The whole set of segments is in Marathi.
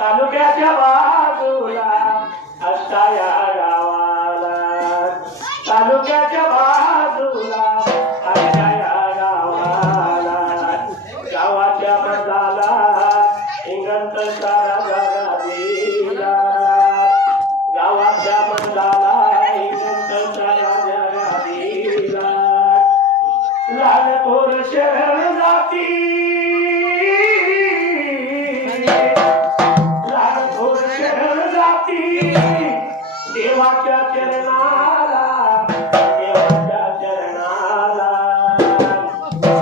तालुक्याच्या बाजूला असता या गावाला, तालुक्याच्या बाजूला असता या गावाला, गावाच्या मजाला इंगंत सारा जागा दिला, गावाच्या मजाला इंगंत सारा जागा दिला, लाल थोर शहर जाती देवाच्या चरणाला, देवाच्या चरणाला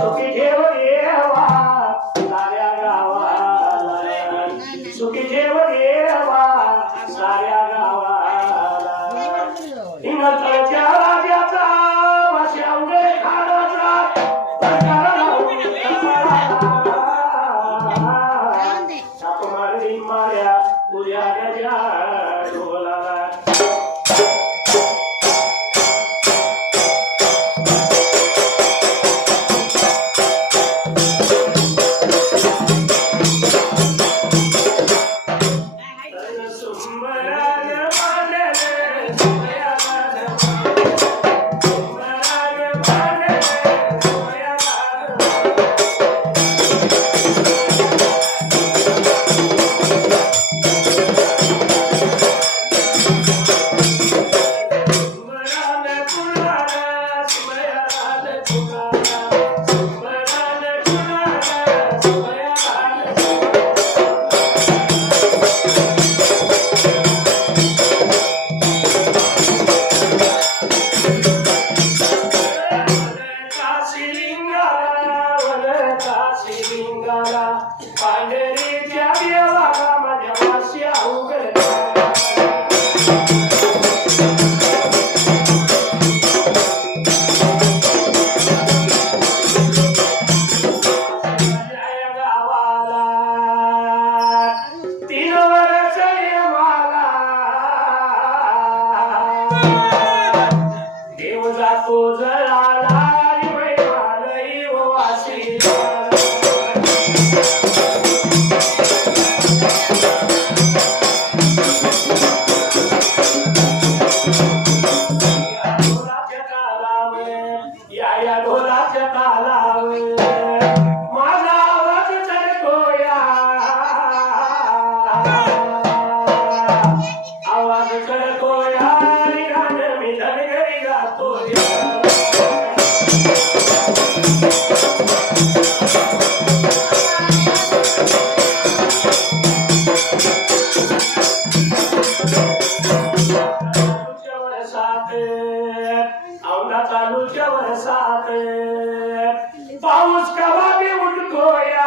सुखी ठेव देवा साऱ्या गावाला, सुखी ठेव देवा साऱ्या गावाला, हिंगणच्या राजाचा भाषा उघडे खाण्याचा छाप मारली माऱ्या तुझ्या गजा ढोलाला. पाऊस कवा भी उठतोया,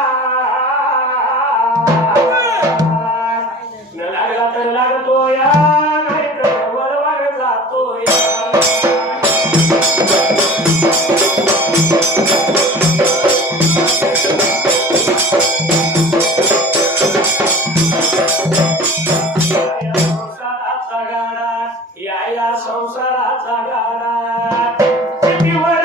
न लागला तर लागतोया, नाही तर वरवर जातोया. संसाराचा गाडा या संसाराचा गाडा कितीवर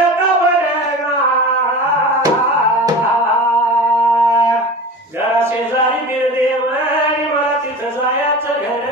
घरा शेजारी बिरदेव आणि मला तिथं जायचं घर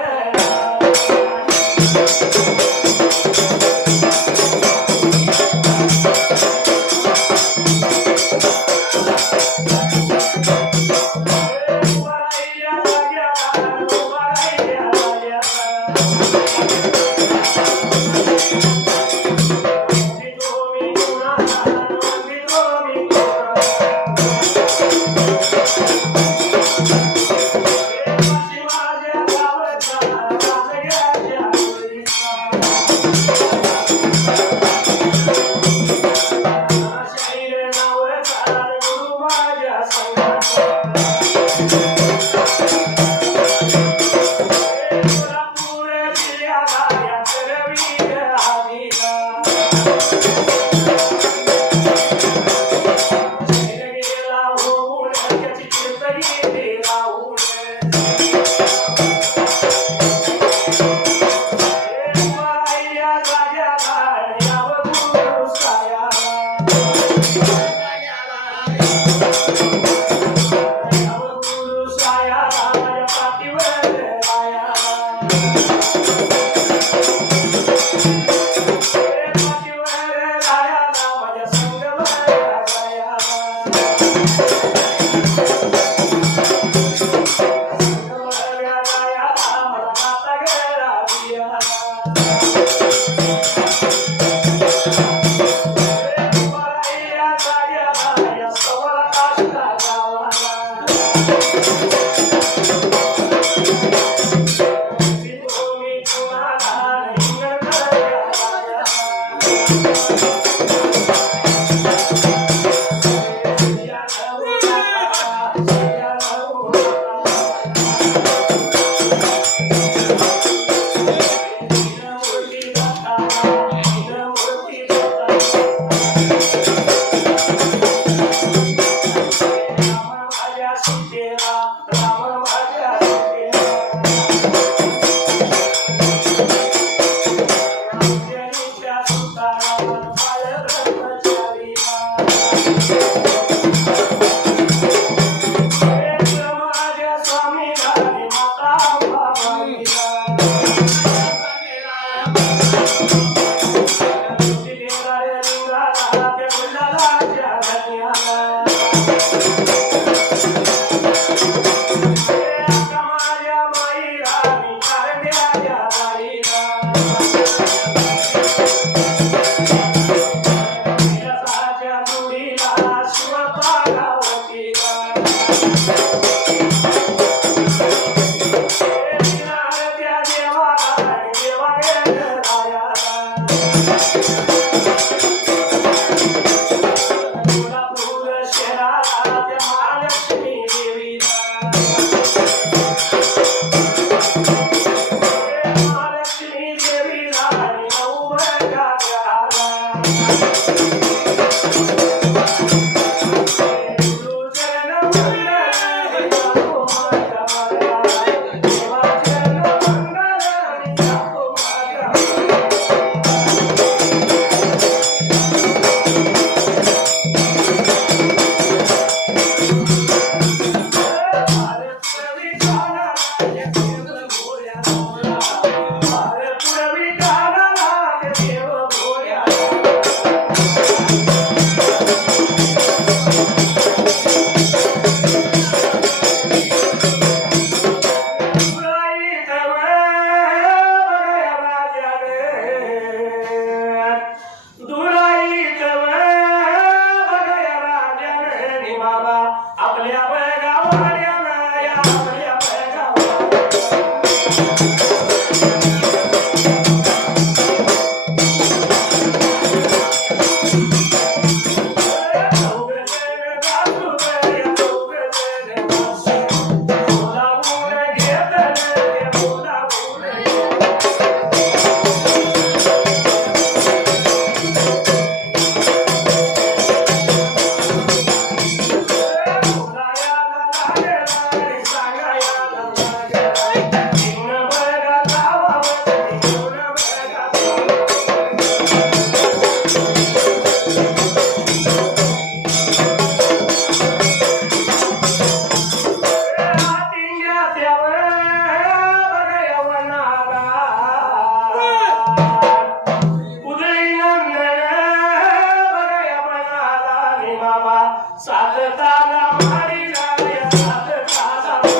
साताला मारीला या साताला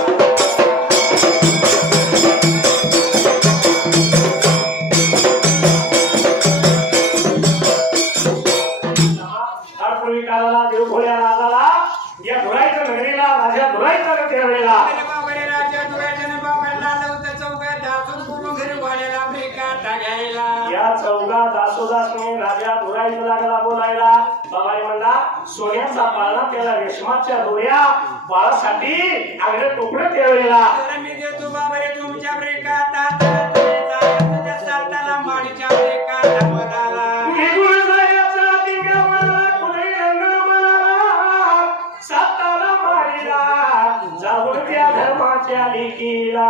पूर्वी काळाला देवघोड्या राजाला या धुराईच्या नगरीला राजा धुराईचा त्यावेळेला या चौघात दासोदासने राजा धुराईला लागला बोलायला. बाबाई म्हणला सोन्याचा पाळणा त्याला रेशमाच्या दोऱ्या बाळासाठी आगळे तुकडे त्यावेळेला मी देतो बाबा रे तुमच्या ब्रेकात साताला माडीच्या ब्रेकात मनाला निघून जायचा दिव्या मला कुणी रंगण मला साताला मारीला जाऊन त्या धर्माच्या लिखीला.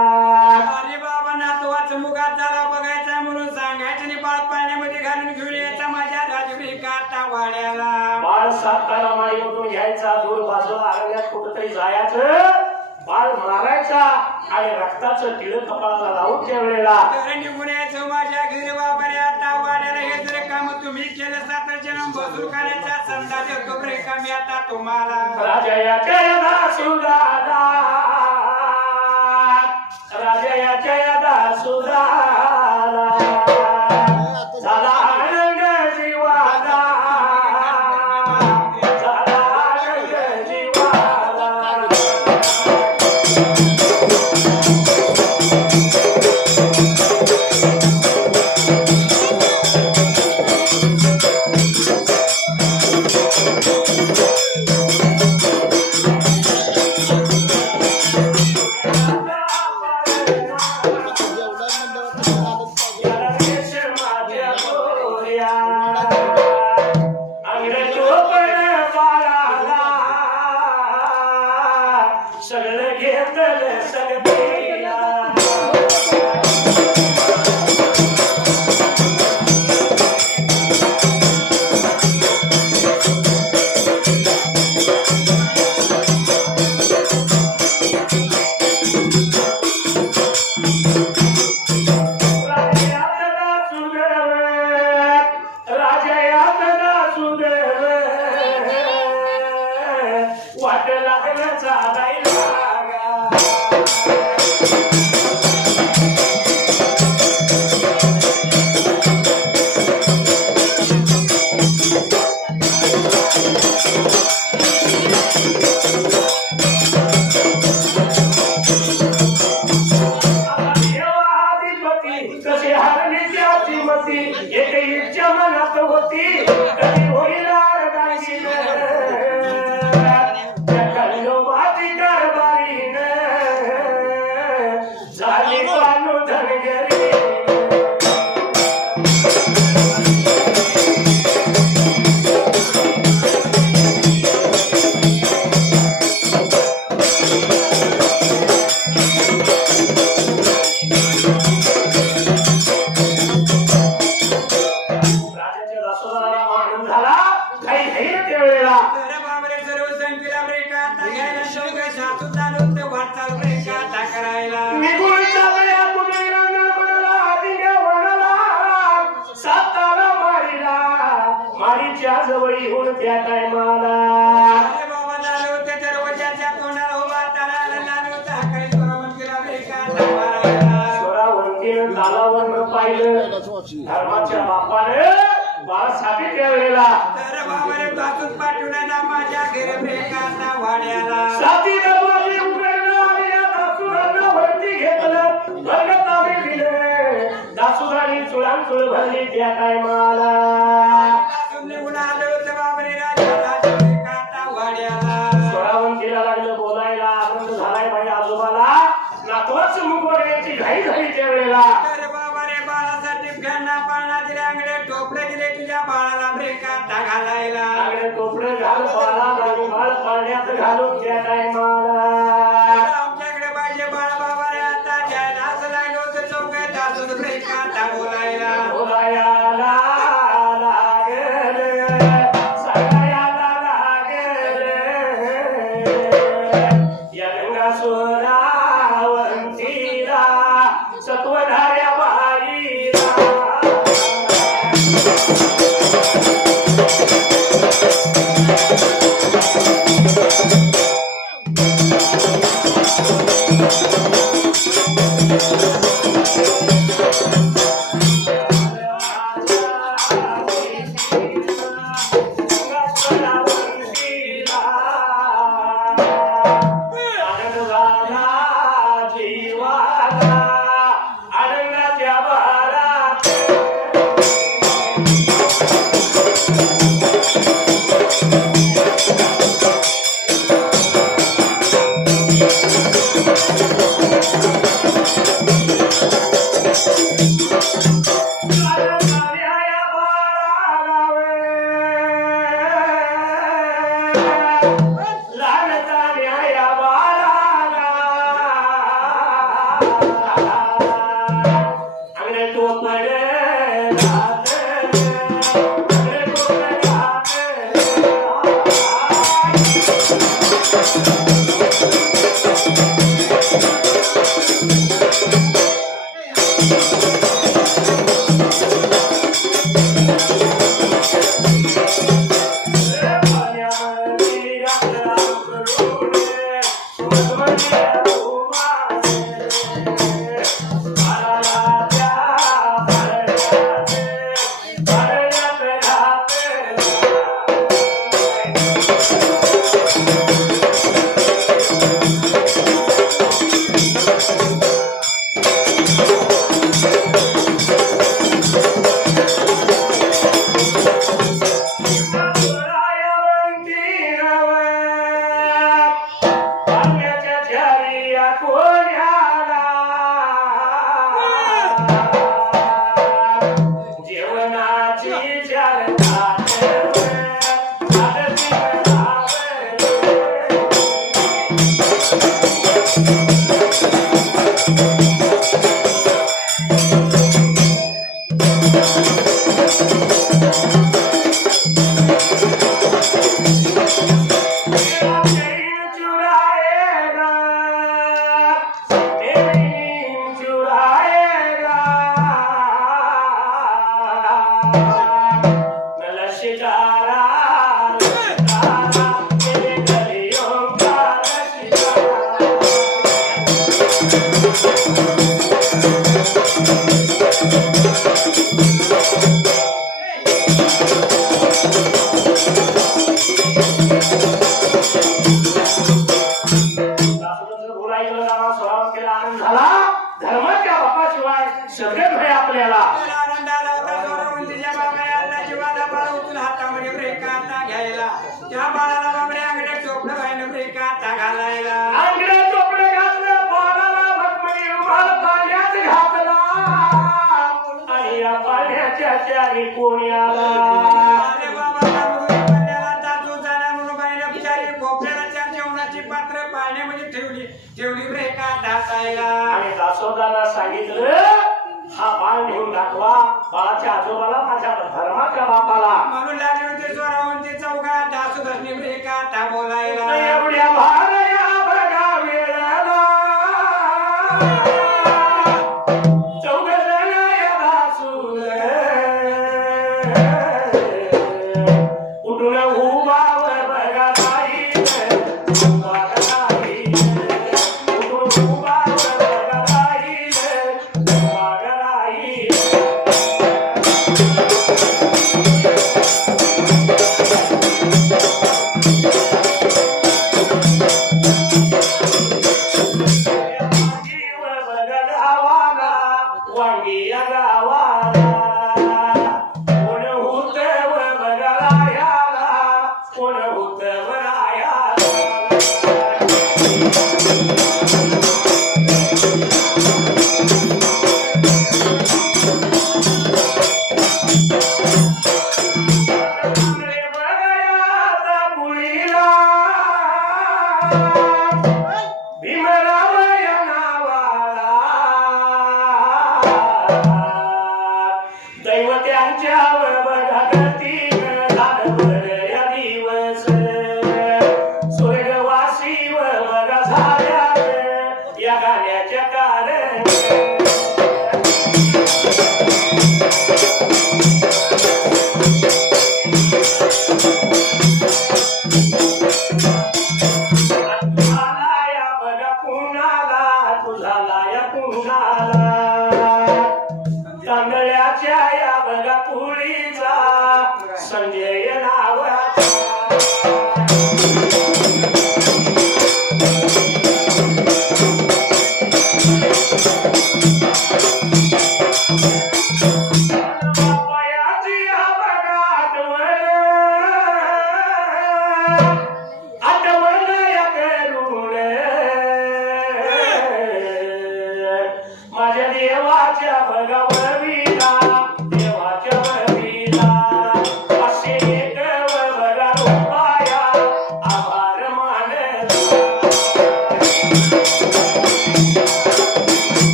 अरे बाबा नातवाचं मुगात झाला बघायचा म्हणून सांगायचं आणि बाळ पाण्यामध्ये घालून घेऊन यायचा माझ्या राजब्रेकात वाड्याला. बाळ साताला माळीमधून घ्यायचा दूर बाजूला अरण्यात कुठंतरी जायचं बाळ मारायचा आणि रक्ताचं टिळ कपाळाला लावून त्या वेळेला निघून यायचं माझ्या घरी बाबा रे आता वाड्याला हे जर काम तुम्ही केलं सातारच्या बसून खाण्याचा संधा देतो ब्रेका मी आता तुम्हाला. राजा याच्या यदा सुदादा राजा याच्या यदा सुदादा झाला आनंद जीवाला झाला आनंद जीवाला. सगळं घेतलं सगळीला राजा यातना सुदेव वाट लागलं चालायला कसे हरण्याची मती एक इच्छा मनात होती कधी होईल खंडोबाची कारभारीन झाली पानू धनगरी. मारीच्या जवळी होऊन त्या टायमाला स्वरावंतीनं तालावरनं पाहिलं धर्माच्या बापाने बाळासाठी त्या वेळेला माझ्या घरी ब्रेकाचा वाड्याला साथी दरवाजे उघडलं आणि या दासुरांना वरती घेतलं भरगत आम्ही दिले दासुरांनी चुळान चुळ भरली त्या टायमाला स्वरावंतीला लागलं बोलायला आनंद झालाय भाई आजोबाला नातवाचं मुख बघण्याची घाई झाली त्या वेळेला टोपडे दिले तुझ्या बाळाला ब्रेकात घालायला टोपडे घाल बाळा बाळ पाण्यात घालून त्या टायमाला आमच्याकडे पाहिजे बाळा बाबा रे आता जायला असं लागलं होतं चौकात असून ब्रेकात बोलायला बोलायला लागले सगळ्याला लागले या गंगासुरावंतीला सत्वधाऱ्या बाईला धर्माच्या बापाशिवाय सगळे भय आपल्याला हातामध्ये ब्रेक आता घ्यायला त्या बाळाला बाबरे अंगड्या चोपडं बाईनं ब्रेक आता घालायला अंगड्या चोपडे घातलं बाळाला भटमणी रुमाल पाण्यात घातला आणि या पाण्याच्या चारी कोणी आला अरे बाबा कल्याला दादू जाण्या म्हणून बाईनं बिचारी कोपऱ्याला चार जेवणाची पात्र पाण्यामध्ये ठेवली ब्रेक आता घालायला आणि दासोदाला सांगितलं हा बाळ नेऊन दाखवा बाळाच्या आजोबाला माझ्या धर्माच्या बापाला म्हणून लागले होते स्वरावून ते चौघा दासू धरणी ब्रेक आता बोलायला एवढ्या भारया बघा वेळाला चौघ जण या दासून उठून उभावर बघा राहील उठून उभावर बघा राहील तांदळाच्या या बघा पुळीचा संजय नावाचा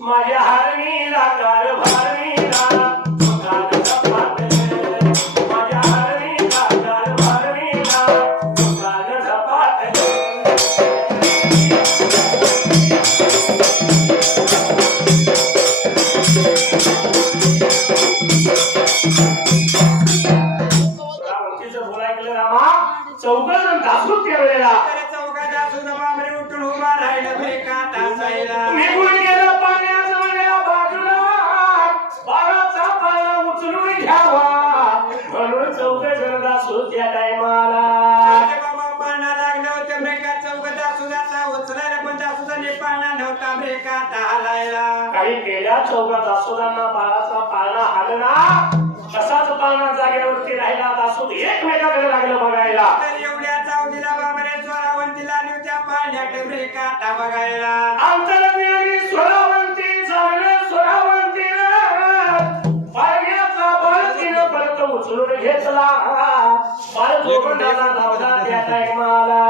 माझ्या हरणीला कारभारणीला गाणं झपाटलं. माझ्या हरणीला कारभारणीला गाणं झपाटलं. रावणतीचं बोलाय गेलं रामा चौघजण दासूत त्यावेळेला अरे चौघाचा सुद्धा बाबरे उठून उभा राहिला ब्रेका तासायला निघून गेलं पाण्याजवळल्या बाजूला बाळाचा पाळणा उचलून घ्यावा म्हणून चौघजण दासूत त्या टायमाला. अरे बाबा पाळणा लागलं होतं ब्रेका चौघाचा सुद्धा उचलायला पण सुद्धा पाळणा नव्हता ब्रेका तालायला. काही गेल्या चौघा दासोदांना बाळाचा पाळणा हालना तसाच पाळणा जागेवरती राहिला. दासूद एकमेकाकडे लागलं बघायला. तर एवढ्या चावडीला बाबरे स्वरावंतीला आणि त्या पाळण्याकडे ब्रेका ता बघायला. अंतरज्ञानी स्वरावंती चांगलं स्वरावंतीनं पाळण्याचा बाळतीनं परत उचलून घेतला. बाळ जोगंडाला धावला त्या टायमाला.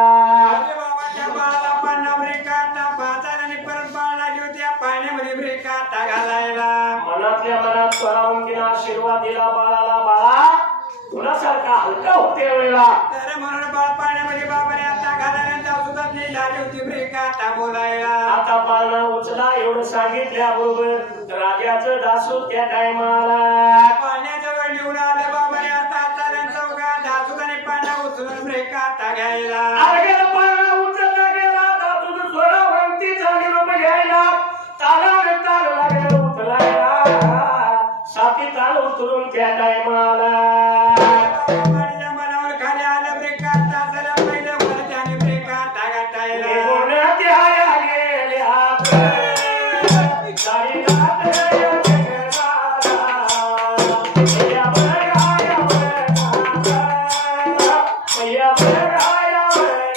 अरे बाबा त्या बाळाला पाळणा ब्रेका ता बाजार आणि परत बाळ लागली होती त्या पाळण्यामध्ये ब्रेका ता घालायला. मनातल्या मनात स्वरावंतीनं आशीर्वाद दिला बाळाला. बाळा कुणासारखा हलका होते वेळेला. तर म्हणून बाळ पाण्यामध्ये बाबाने आता घालायला सुद्धा लागली होती ब्रेका ता बोलायला. आता पाळणा उचला एवढं सांगितल्याबरोबर राजाचं दासूद त्या टायमाला पाण्याजवळ निवडून आलं बाबाने आता चौघा दासुदाने पाण्या उचलून ब्रेका ता घ्यायला. अर्घ्याला पाळणा उचलला गेला. दासूद स्वरावंती झाली बाबा घ्यायला. तालाने ताल लागलं उचलायला. साती ताल उतरून त्या टायमाला पाण्याच्या मनावर खाली आलं ब्रेका ता झाला पहिलं वर त्याने ब्रेका ता गाठायला. निघून त्या गेल्या सारी रात या जगनाला. मैया बघाया बघाला. मैया बघाया बघाला.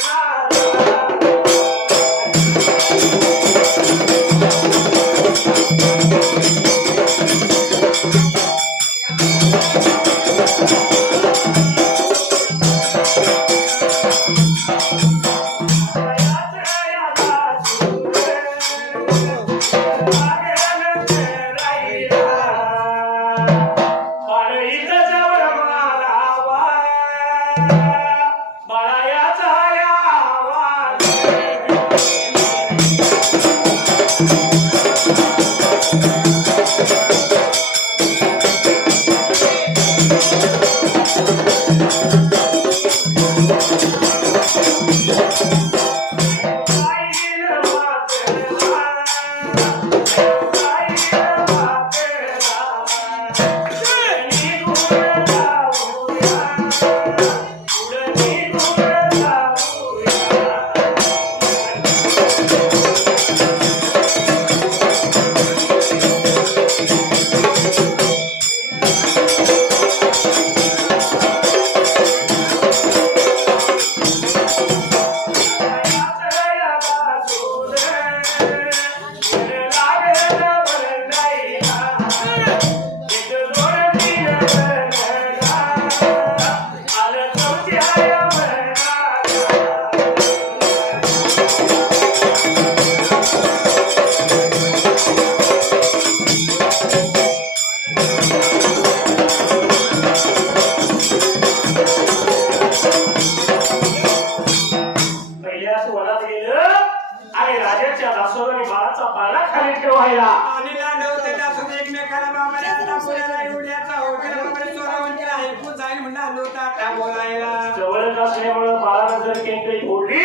ठेवायला आणि लांडवते दासून एकमेकाला बाबाने आता बोलायला एवढ्याचा होकर बाबाने चोरावंतीला ऐकू जाईल म्हणून आलो होता आता बोलायला. जवळच असल्यामुळे बाळानं जर केंकळी फोडली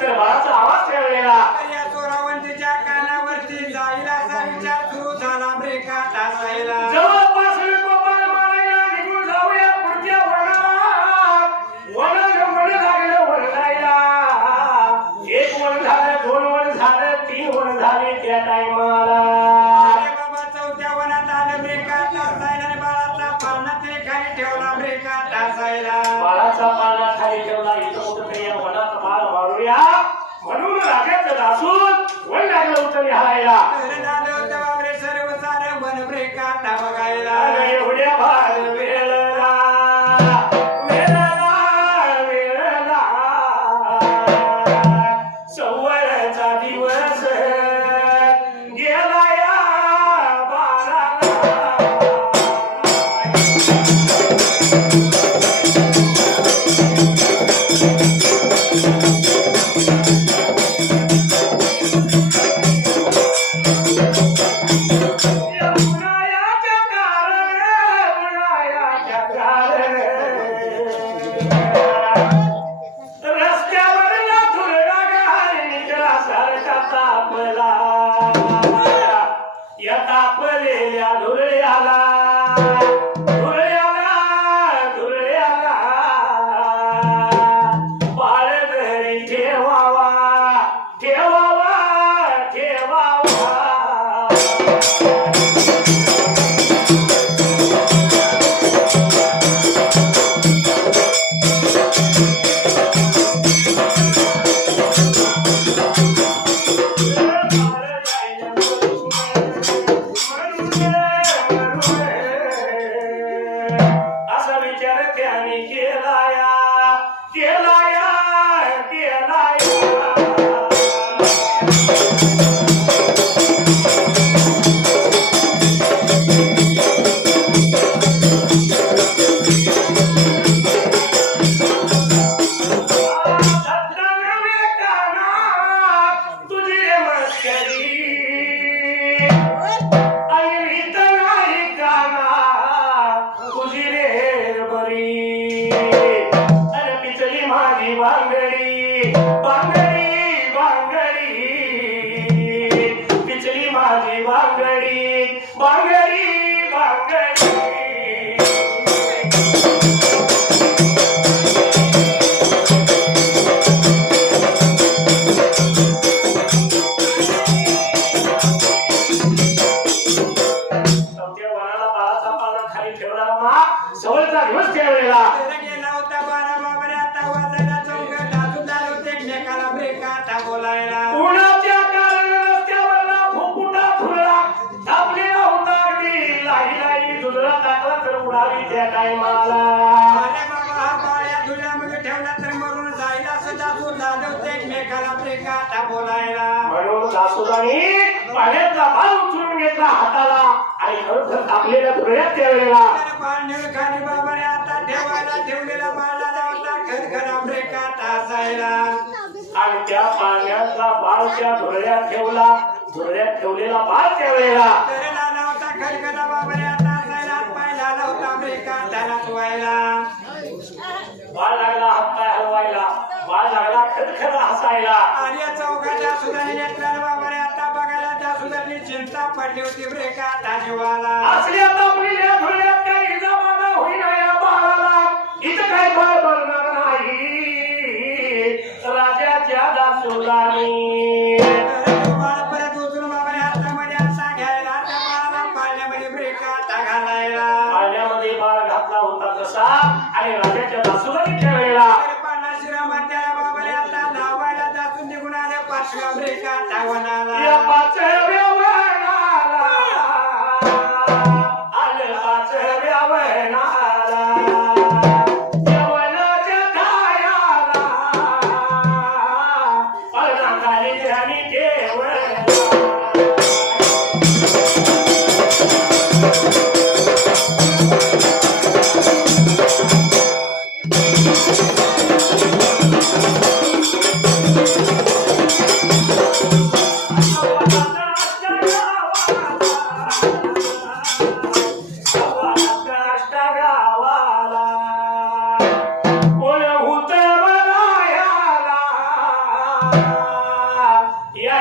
तर बाळाचा आवाज ठेवलेला. तर या चोरावंतीच्या कानावरती जाईल असा विचार सुरू झाला ब्रेका तासायला. जवळपास गोपाल मारायला निघून जाऊया पुढच्या वनाला. वन लागलं वरडायला. एक वन झालं, दोन वन झालं, तीन वन झाले त्या टायमाला. अरे बाबा चौथ्या वनात आलं ब्रेका तासायला आणि बाळाचा पाळणा तरी खाली ठेवला ब्रेका तासायला. बाळाचा पाळणा खाली ठेवला. इथं कुठं या वनात बाळ मारूया म्हणून राजाचं दासून वन लागलं उतरी हालायला. तर झालं होतं बाबरे सर्व सारं वन ब्रेका ता बघायला. एवढ्या भार वेळला वेळला वेळला उन्हाळ्याच्या कारण रस्त्यावरला धुरळा गार निघाला सारखा तापला या तापलेल्या धुरळ्याला बाळघरी ठेवावा ठेवावा ठेवावा असा विचार त्याने केलाया केलाया केलाया तुझे मस्करी माझी बांगडी बांगडी बांगडी पिचली माझी बांगडी बांगडी बांगडी चौथ्या वनाला बाळाचा पाला खाली ठेवणारा मा सवलचा दिवस त्यावेळेला गेला होता बारा बाबरे आता वाजायला चौघट अजून दारू एकमेकाला ब्रेक आता बोलायला उन्हाच्या कारण रस्त्यावरला फुफुटा फुलला तापलेला होता अगदी लाई लाई दुधळा टाकला तर उडाली त्या टायमाला अरे बाबा हा बाळ्या धुळ्यामध्ये ठेवला तर मरून जायला सुद्धा तू झालं एकमेकाला ब्रेक आता बोलायला म्हणून सासूबाई पाण्याचा बाल उचलून घेतला हाताला आणि खरोखर तापलेल्या धुळ्यात त्यावेळेला खाली बाबाने आता ठेवायला ठेवलेला बाळाला होता खरखरा ब्रेक आता असायला आणि त्या पाण्याचा बाळ त्या धुळ्यात ठेवला धुळ्यात ठेवलेला बाळ त्यावेळेला तर लाला होता खरखरा बाबाने आता असायला पाय झाला होता ब्रेक आता नाचवायला बाळ लागला हात पाय हलवायला बाळ लागला खरखरा हसायला आणि या चौघाच्या सुधाने नेत्राला बाबाने आता बघायला त्या सुधारली चिंता पडली होती ब्रेक आता जीवाला असल्या तापलेल्या धुळ्यात काही जमाना होईना या बाळाला इथं काय फळ भरणार नाही राजाच्या दासोदानी बाळ परत उचलून बाबाने हातामध्ये असा घ्यायला त्या बाळाला पाण्यामध्ये ब्रेक आता घालायला पाण्यामध्ये बाळ घातला होता तसा आणि राजाच्या दासोदानी त्यावेळेला पाण्याशिरामात त्याला बाबाने आता लावायला दाखवून निघून आले पाचव्या ब्रेक आता वनाला या पाचव्या वनाला आलं पाचव्या वनाला या वनाच्या कायाला पळणाखाली आणि ठेवला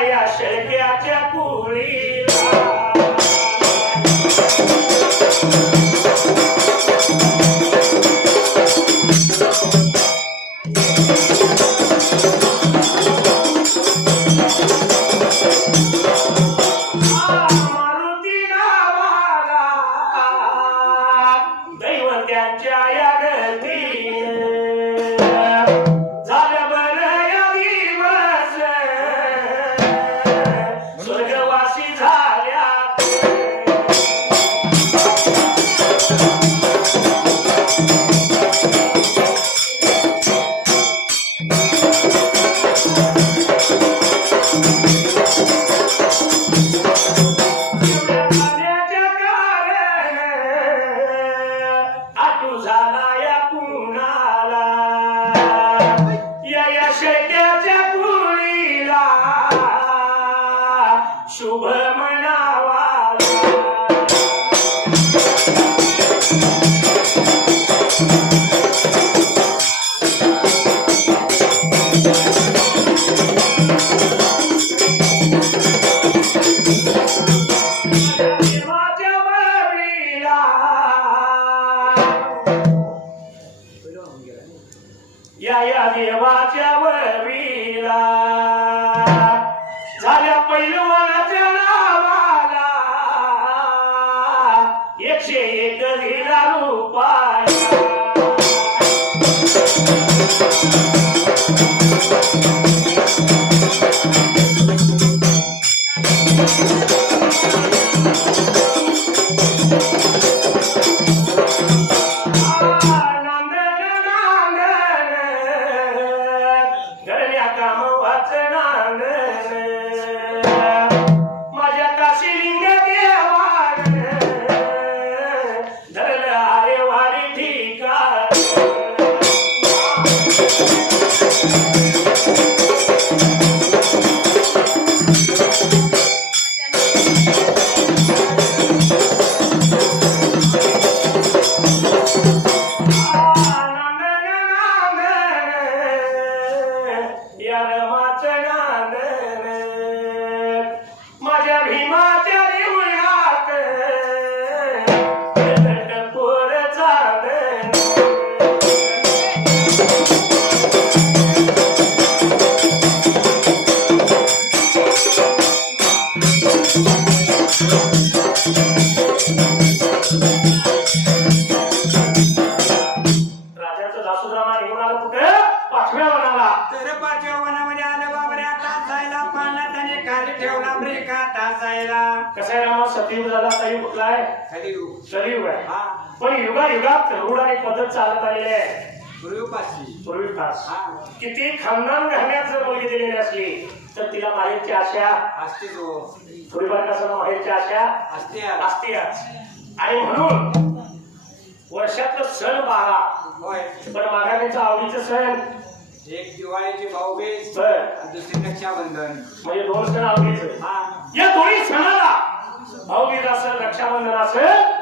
या शेळक्याच्या पुरीला मारुती नावाला दैवत्यांच्या या गती झाल्या बरं या दिवस स्वर्गवासी झाल्या पाण्याच्या कारण आटू झाला या कुणाला या शेळक्याच्या कुळीला शुभ म्हणावा देवाच्या वरीला या देवाच्या वरीला झाल्या पैलवानाच्या नावाला 101 दिला रुपाया माझ्या काशीलिंग देवान धरलं आरे वाडी ठिकाण माझ्या भीमाच्या रिवळात पोर चांदण राजाचं जासूद्रामा घेऊन आलं कुठे पाचव्या वनाला तर पाचव्या वनामध्ये आलं बाबरे आता जायला पाळणा त्याने खाली ठेवला ब्रेका तासायला कसं आहे रामा सतयुग झाला सतयुग कुठला आहे कलियुग आहे हा पण युगात रूढ आणि पद्धत चालत आलेली आहे पूर्वी पास किती खानदान घालण्यात जर मुलगी दिलेली असली तर तिला माहेरची आशा असते जो थोडीफार कसं माहेरची आशा असते आणि म्हणून वर्षातलं सण बारा होय पण माघारीचं आवडीचं सण एक दिवाळीची भाऊबीज बर आणि दुसरी रक्षाबंधन म्हणजे 2 सण आवडीचे हा या दोन्ही सणाला भाऊबीज असेल रक्षाबंधन असेल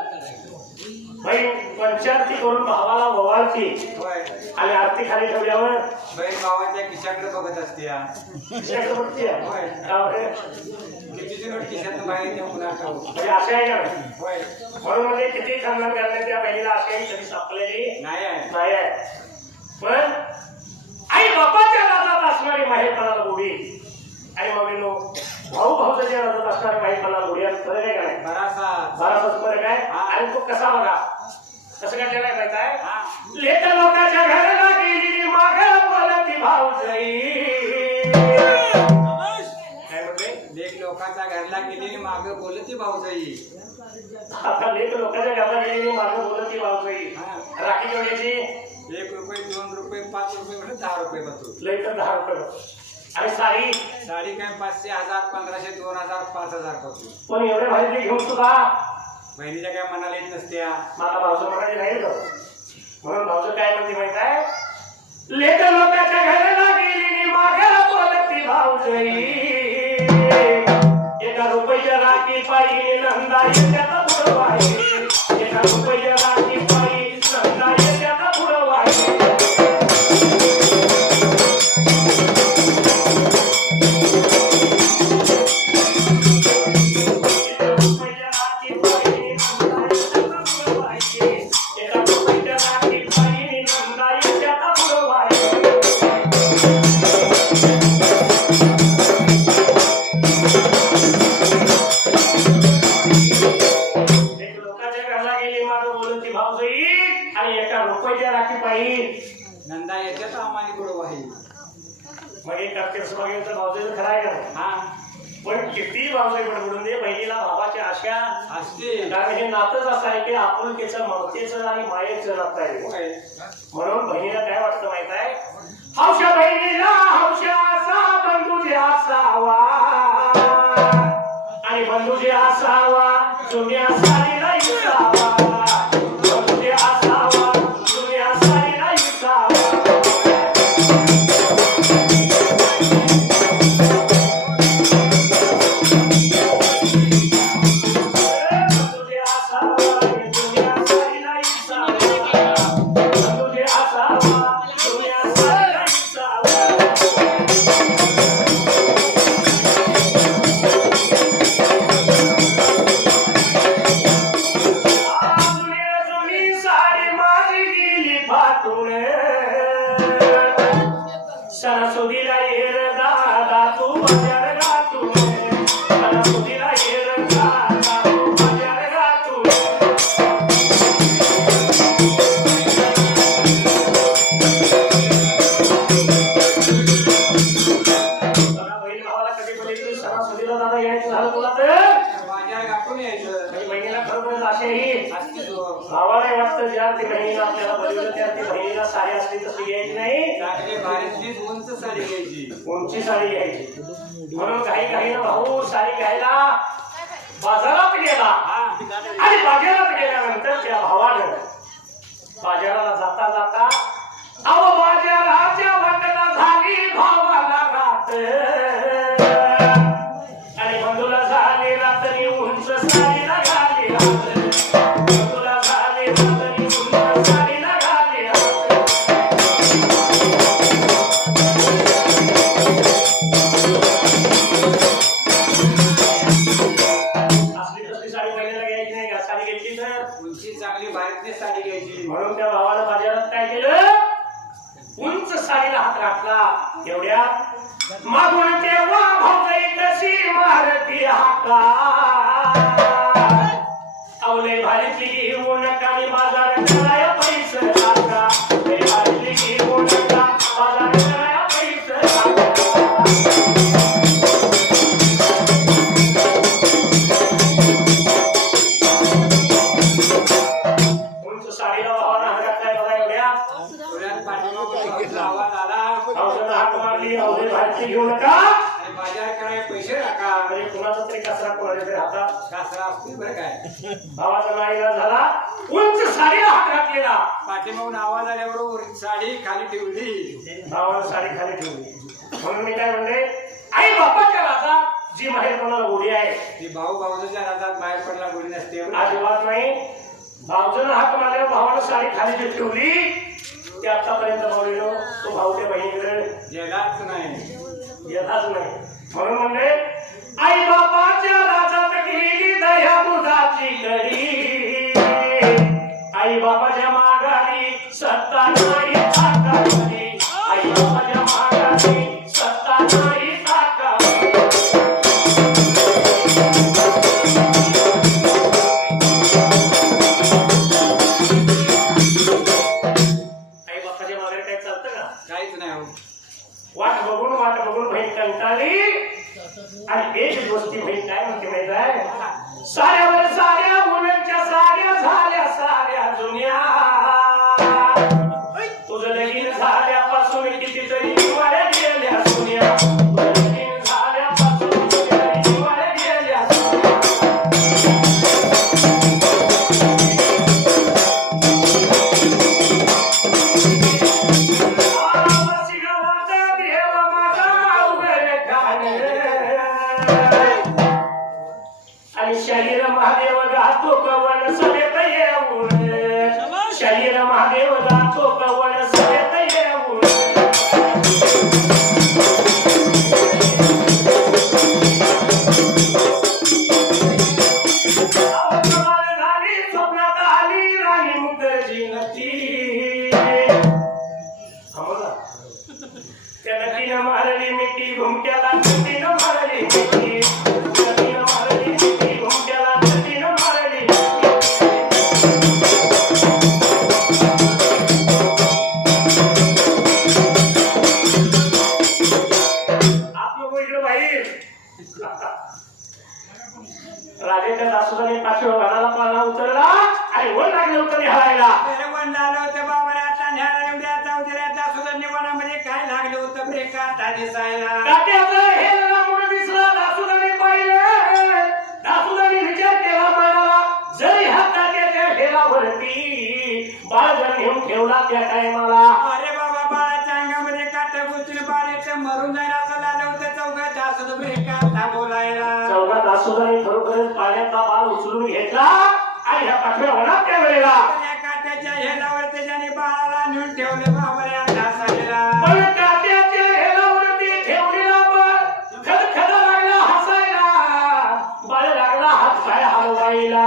बहीण पंचारती करून भावाला ओवाळती होय आणि आरती खाली ठेवल्यावर बहीण भावाच्या खिशाकडे बघत असते खिशाकडे बघतीये. होय. का बरं? कितीची नोट खिशातून बाहेर नेऊन पुन्हा ठाऊक. म्हणजे आशा आहे का नाही? होय म्हणून म्हणजे किती खानदान करण्यात त्या बहिणीला आशा कधी सापलेली नाही आहे नाही आहे. पण आई बापाच्या राजात असणारी माहेरपणाला गोडी आणि मम्मीनो भाऊ भाऊच्या राजात असणारी माहेरपणाला गोडी असं फरक आहे का नाही? बराचसाच फरक आहे. हा. आणि तो कसा बघा कसं काय त्याला माहित आहे हा. लेट लोकांच्या घराला गेली माग पलती भाऊजाई काय म्हणले लेक लोकांच्या घरला गेलेली माग बोलती भाऊजाई आता लेट लोकांच्या घराला गेलेली माग बोलती भाऊजाई हा. राखी केवढ्याची 1 रुपये 2 रुपये 5 रुपये म्हणजे 10 रुपये बसू लई तर 10 रुपये आणि साडी साडी काय 500 1000 1500 2000 5000 बसू पण एवढे भारी घेऊन सुद्धा बहिणीच्या काय मनाला येत नसत्या मला भाऊचं म्हणाले नाही का म्हणून भाऊचं काय म्हणते माहित आहे लेट लोकांच्या घराला गेलेली माग बोलती भाऊजाई 1 रुपयाच्या राखी पायी नंदा येत्याचा पुढं वाही 1 रुपयाच्या राखी पायी नंदा येत्याचा पुढं वाही नंदा येते तर आम्हाला पुढं वाही मग एक करतेस बघेल भावजाईचं खरं आहे का हा पण किती भावजाई बडबडून दे बहिणीला भावाची आशा असते कारण हे नातंच असं आहे की आपुलकीचं ममतेचं आणि मायेचं नातं आहे होय. म्हणून बहिणीला काय वाटतं माहित आहे हौशा बहिणीला हौशा असा बंधू जे असावा आणि बंधू जे असावा जुन्या साडीला इसावा बंधू जे असावा जुन्या साडीला इसावा सणासुदीला ये रे दादा तू बाजार गाठून सणासुदीला ये रे दादा तू बाजार गाठून बहीण भावाला कधी बोलली सणासुदीला दादा यायचं झालं तुला तर बाजार गाठून यायचं आणि बहिणीला खरोखरच असेही असते तो. भावाला वाटतं ज्या ती बहिणीला आपल्याला बोलवलं त्या ती बहिणीला साडी असली तशी घ्यायची नाही चांगली भारीतलीच उंच साडी घ्यायची. उंची साडी घ्यायची म्हणून काही भाऊ साडी घ्यायला बाजारात गेला आणि बाजारात गेल्यानंतर त्या भावानं बाजाराला जाता जाता अहो बाजाराच्या वाटेला झाली भावाला रात आणि बंधूला झाली रात्री उंच साडीला घाली रात बंधूला झाली रात्री उंच साडीला घाली रात असली तसली साडी बहिणीला घ्यायची नाही का साडी घेतली तर उंची चांगली भारीतली साडी घ्यायची. म्हणून त्या भावानं बाजारात काय केलं उंच साडीला हात घातला एवढ्यात मागून तेव्हा भाऊजाई कशी मारती हाका अवले भारीतली घेऊ नका आणि बाजार कराया पैसे टाका लय भारीतली घेऊ नका बाजार कराया पैसे टाका उंच साडीला भावानं हात घातलाय बघा एवढ्यात थोड्यात पाठीमागून आवाज आला औषधं हाक मारली अवले भारीतली घेऊ नका आणि बाजार करायला पैसे टाका. म्हणजे कुणाचा तरी कचरा कोणाच्या तरी हातात शास्त्र असते बरं काय. भावाचा नाईलाज झाला उंच साडीला हात घातलेला पाठीमागून आवाज आल्याबरोबर साडी खाली ठेवली. भावानं साडी खाली ठेवली म्हणून मी काय म्हणले आई बापाच्या राजात जी माहेर कोणाला गोडी आहे ती भाऊ भाऊच्या राजात बाहेर पडला गोडी नसते. अजिबात नाही भावजन हात मारल्यावर भावानं साडी खाली जी ठेवली ते आतापर्यंत बोललो तो भाऊ त्या बहिणीकडे जगात नाही येताच नाही म्हणून म्हणजे आई बापाच्या राजात गेली दया दुधाची कडी आई बापाच्या माघारी सत्ता नाही ताकावरी आई बापाच्या माघारी सत्ता नाही ताकावरी आई बापाच्या माघारी काय चालतं का काहीच नाही हो. वाट बघून बहीण कंटाळली आणि एक गोष्टी बहीण काय म्हणते माहित आहे साऱ्यावर साऱ्या मुलांच्या साऱ्या झाल्या साऱ्या जुन्या तुझं लगीन झाल्यापासून कितीतरी दिवाळ्या गेल्या सुन्या तुझं लगीन झाल्यापासून कितीतरी दिवाळ्या गेल्या सुन्या आणि शरीर महादेव गातो कवण सभेत येऊन शरीर महादेव गातो कवण सभेत येऊन झाली स्वप्नात आली राणी मुखर्जी नती त्या नदीनं मारली मिठी घुमट्याला नदीनं मारली मिठी नदीनं मारली मिठी घुमट्याला नदीनं मारली आप लोग इकडे बाहेर राजेच्या दासोदाने पाठीवर घालाला पाळणा उतरला आणि वर लागले उतरले हलायला वन झालं होतं बाबा आता न्यायला एवढ्या चौधऱ्या दासोदर निवाणामध्ये काय लागलं होतं ब्रेक आता दिसायला. काट्याचं हे लांबून दिसला दासोदाने पाहिलं दासोदाने विचार केला मनाला जरी ह्या काट्याच्या हेलावरती बाळ जर घेऊन ठेवला त्या टायमाला अरे बाबा बाळाच्या अंगामध्ये काट घुसून बाळाचं मरून जाईल असं लागलं होतं चौघात दासोदर ब्रेक आता बोलायला. चौघा दासोदाने खरोखरच पाण्याचा बाळ उचलून घेतला आणि ह्या पाठव्या होणार त्या वेळेला त्या काट्याच्या हेलावर त्याच्याने बाळाला नेऊन ठेवले बाबा दासायला. पण काट्याच्या हेलावरती ठेवलेला बाळ खदखद लागला हसायला बाळ लागला हात पाय हलवायला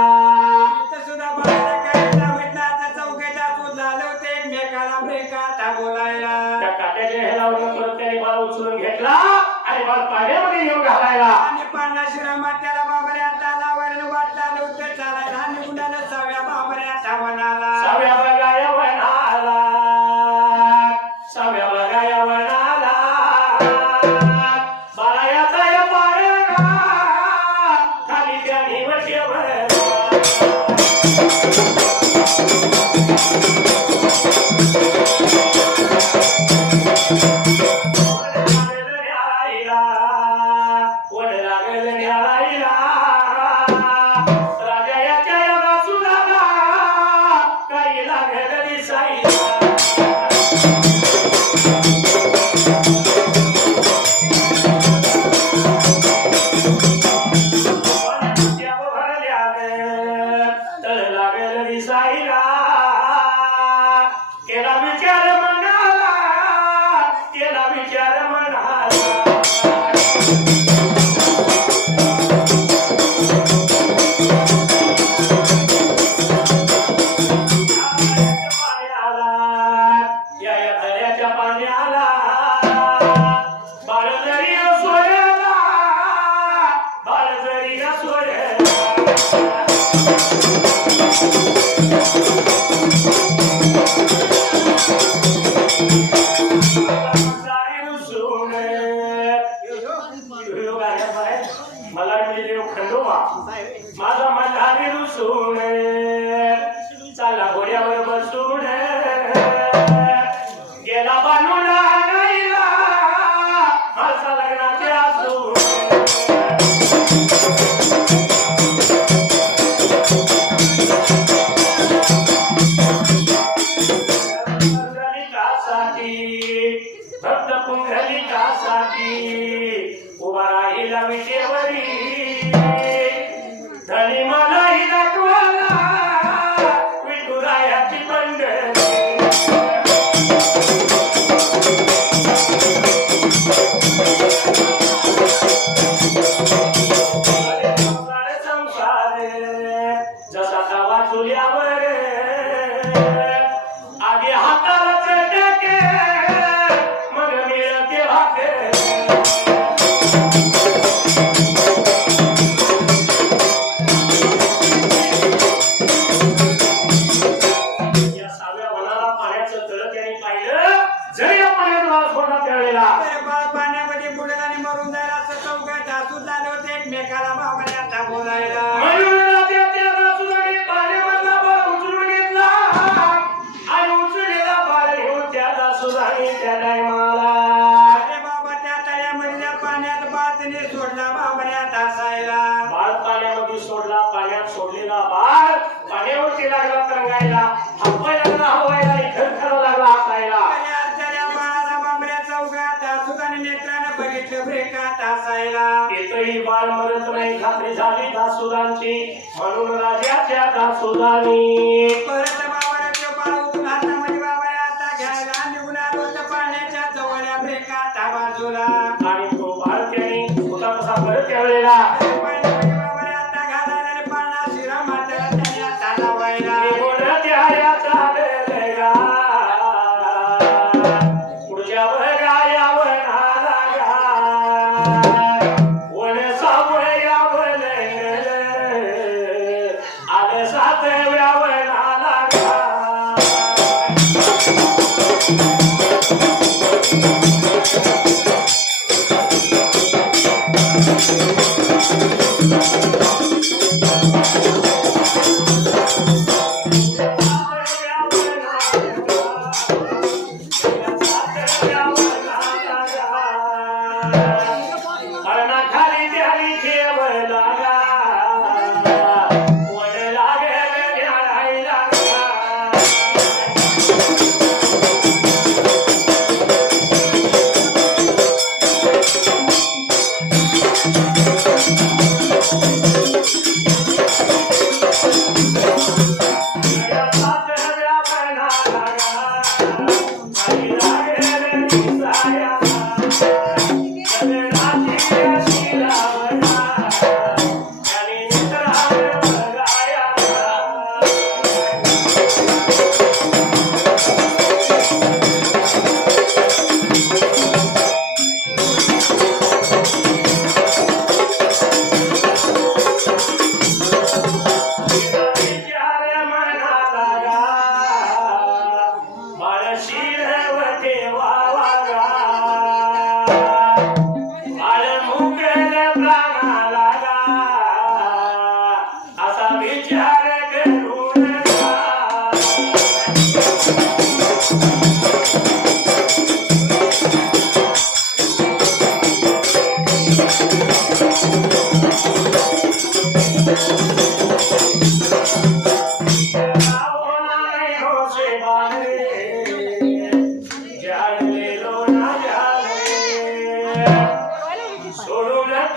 इथं सुद्धा बाळाला काय भेटलं आता चौघात दासोद झालं होतं एकमेकाला ब्रेक आता बोलायला. त्या काट्याच्या हेलावर परत त्या उचलून घेतला आणि बाळ पाण्यामध्ये येऊन घालायला. आणि पाण्याशिरामा त्याला बाबरे आता लावायला वाटला नव्हतं चालायला निघून सव्या बाबरे आता म्हणाला सव्या बघाया वनाला, सव्या बघाया वनाला, बाळायाचा या पाळणा खाली त्याने वटेवर मला देव खंडोबा माझा मल्हारी रुसून चाला घोड्यावर बसून गेला बानूला नाहीला माझा लग्नाचे असून भक्त पुंडलिकासाठी उभा राहिला विटेवरी धनी मलाही दाखवाला विठुरायाची पंढरी संसार जसा तवा चुल्यावर आधी हाताला चटके मग मिळते भाकर पाण्यामध्ये बुडेल आणि मरून जायला असं चौघात हसून झाले होते एकमेकाला बाबरे आता बोलायला पाण्यामधला बाळ उचलून घेतला आणि उचललेला बाळ घेऊन त्या दासुदाने त्या टायमाला अरे बाबा त्या तळ्यामधल्या पाण्यात बाळने सोडला बाबरे आता असायला बाळ पाण्यामध्ये सोडला पाण्यात सोडलेला बाळ पाण्यावरती लागला तरंगायला हवायला लागला हवायला इथं खरं लागला हसायला नेत्रानं बघितलं ब्रेकात असायला तिथंही बाळ मरत नाही खात्री झाली दासुदांची म्हणून राजाच्या दासुदानी परत बाबाच्या बाळ उठून हातामध्ये बाबा आता घ्यायला निघून आलो तर पाण्याच्या जवळच्या ब्रेकात बाजूला आणि तो बाळ त्याने होता तसा परत त्यावेळेला बाबा आता घालायला आणि पाळणा शिरा मात्याला त्याने आता लावायला पुढच्या बघायावर Yeah.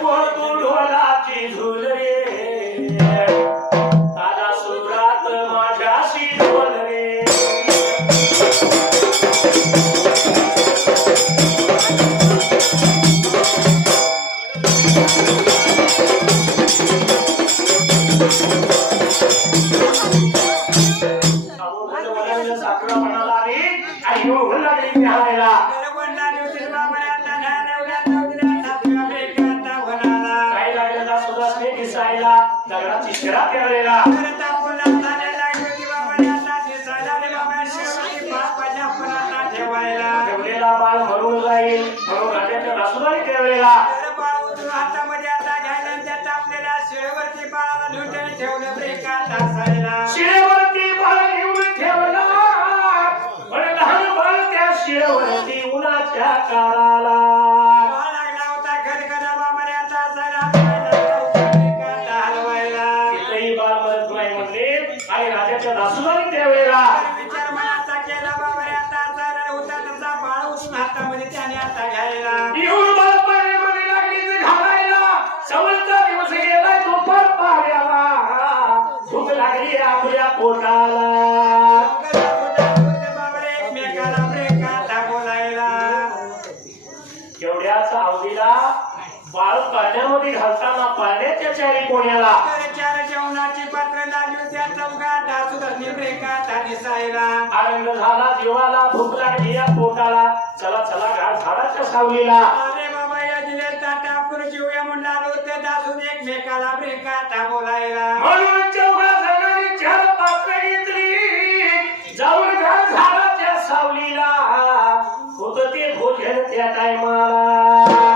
नको तू ढोलाची झुल रे ताजा सुरात माझ्याशी ढोल रे साखरा म्हणाला आणि घेऊन लागली न्यायला काय लागलेला सुद्धा दिसायला दगडाची शिरा ठेवलेला ठेवलेला बाळ मरून जाईल म्हणून राजाच्या दासुदाने ठेवलेला हातामध्ये आता घ्यायला त्यात आपल्याला शिळेवरती बाळाला ढुंढे ठेवलं ब्रेका टाकायला शिळेवरती बाळ घेऊन ठेवला पण लहान बाळ त्या शिळेवरती उन्हाच्या काळाला बाळ लागला होता खरखरा बाबाने आता हलवायला तिथेही बाळ मरत नाही म्हणले आणि राजाच्या दासुदाने ठेवलेला विचार मनाचा केला बाबाने आता जरा होता तसा बाळ उचलून हातामध्ये त्याने आता घ्यायला येऊन बाळ पाण्यामध्ये लागली घालायला सवलचा दिवस गेलाय तो पण पाण्याला भूक लागली आपल्या पोटाला एकमेकाला ब्रेका बोलायला एवढ्याच अवधीला बाळ पाण्यामध्ये घालताना पाण्याच्या चारी कोण्याला चार जेवणाची पात्र लागली होती चौघा दासुदानी ब्रेका दिसायला आनंद झाला जीवाला भूक लागली या पोटाला चला चला घाट झाडाच्या सावलीला अरे बाबा या दिले ताटापूर जीवया म्हणून आलो ते दासून एकमेकाला ब्रेका बोलायला म्हणून चौघा जणांनी चार पात्र घेतली जाऊन घाट झाडाच्या सावलीला होत ते भोजन त्या टायमाला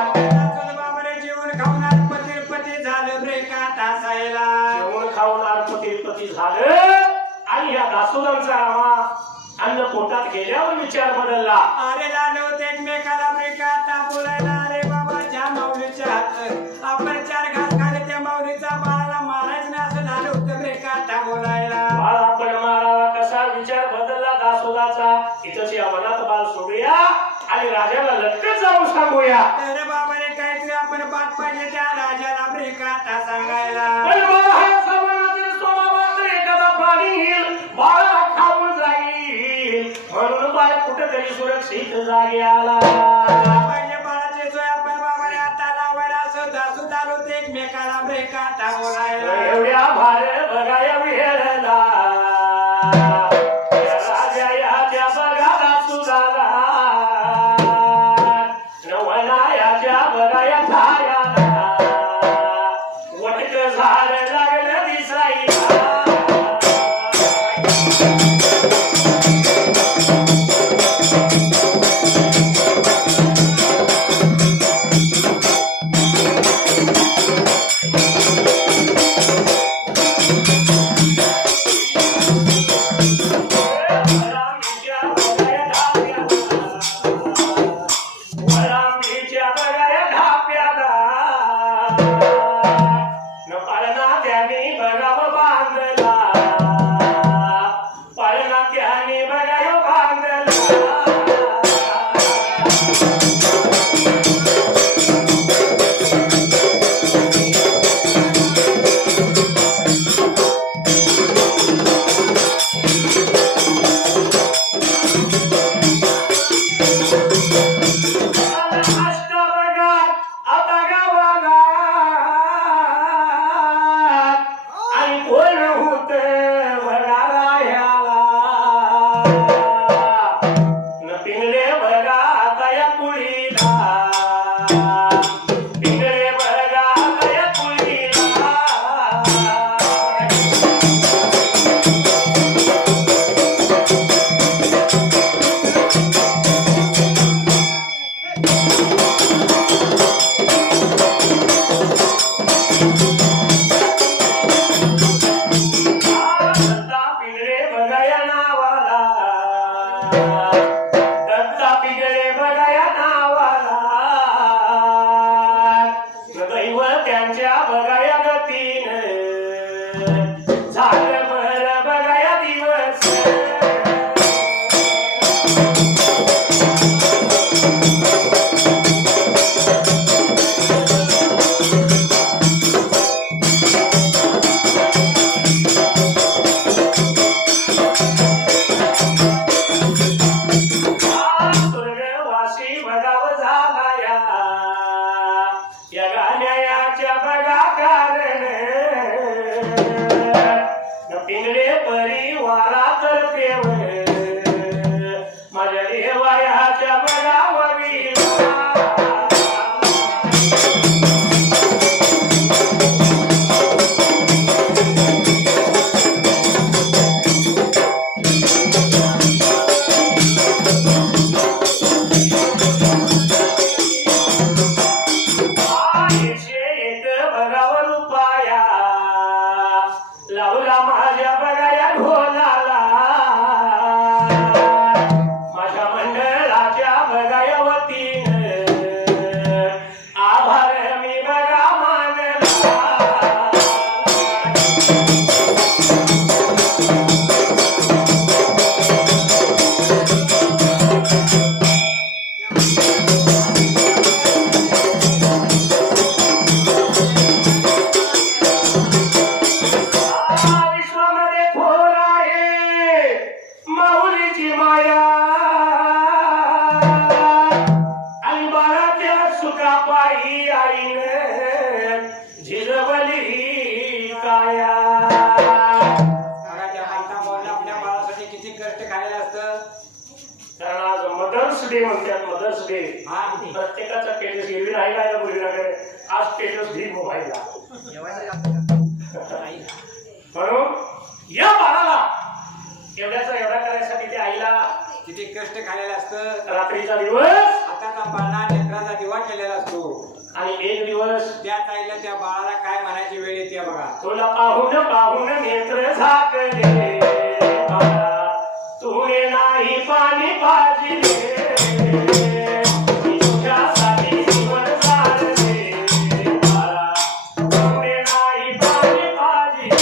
बाबारे जेवण खाऊन पती झालं ब्रेका तासायला जेवण खाऊन अल्पतिल्पती झालं आणि या दासोदांचा रामा अन्न पोटात गेल्यावर विचार बदलला अरे लालो ते एकमेकाला ब्रेका बोलायला अरे बाबा ज्या माऊलीच्या हात आपण चार घास खाले त्या माऊलीचा बाळाला मारायचं नाही असं झालं होतं ब्रेका बोलायला बाळ आपण मारावा कसा विचार बदलला दासोदाचा इथंच या मनात बाळ सोडूया आणि राजाला लटकत जाऊन सांगूया अरे बाबाने काहीतरी आपण बात पाहिजे त्या राजाला ब्रेका सांगायला पण बाळ हा समानातील सोमावा तर एखादा प्राणी येईल बाळ खाऊन जाईल म्हणून बाळ कुठेतरी सुरक्षित जागी आला पहिले बाळाचे सोय आपण बाबाने आता लावायला असं दासू चालू ते एकमेकाला ब्रेका बोलायला एवढ्या भार बघाया विहेरला राजा याच्या बघाला सुधाला नवनायाच्या बघाया थायाला वटक झाड लागलं दिसायला वरामीच्या बघाया धाप्याला सुखापायी आईने झिरवली काया. त्या मातामुळे आपल्या बाळासाठी किती कष्ट खाल्लेलं असतं. कारण आज मदर्स डे म्हणतात. मदर्स डे हा प्रत्येकाचा स्टेटस एरवी राहिला आहे मुलीकडे. आज स्टेटस ढीक मोबाईलला. म्हणून या बाळाला एवढ्याचा एवढा करायसाठी त्या आईला किती कष्ट खाल्लेलं असतं. रात्रीचा दिवस हाताचा पाळणा नेत्राचा दिवा केलेला असतो. आणि एक दिवस त्या ताईला त्या बाळाला काय म्हणायची वेळ येते बघा. तुला पाहून पाहून नेत्र झाकले बाळा, तुने नाही पाणी पाजले, तुझ्यासाठी जीवन जाळले बाळा, तुने नाही पाणी पाजले.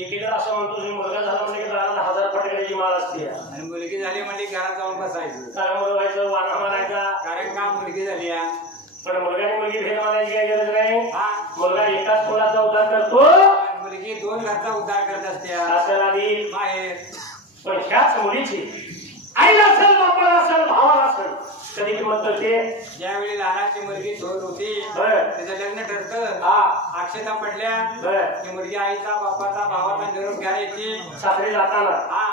एकीकडे असं म्हणतो की मुलगा झाला म्हणजे घराला 1000 फटक्याची माळ असते. आणि मुलगी झाली म्हणजे घरात जाऊन बसायचं. काय मुलगायचं वाना मारायचा. कारण का मुलगी झाली आहे. पण मुलगा आणि मुलगी भेद मानायची काही गरज नाही. हा मुलगा एकाच मुलाचा उद्धार करतो, मुलगी 2 घरचा उद्धार करत असते. असेल आधी माहेर पण ह्याच मुलीची आईला असेल, बापाला असेल, भावाला असेल कधी किंमत करते. ज्यावेळी लहानाची मुलगी थोर होती बरं. त्याचं लग्न ठरतं. हा अक्षता पडल्या बरं. ती मुलगी आईचा बापाचा भावाचा निरोप घ्यायला येते. सासरी जाताना हा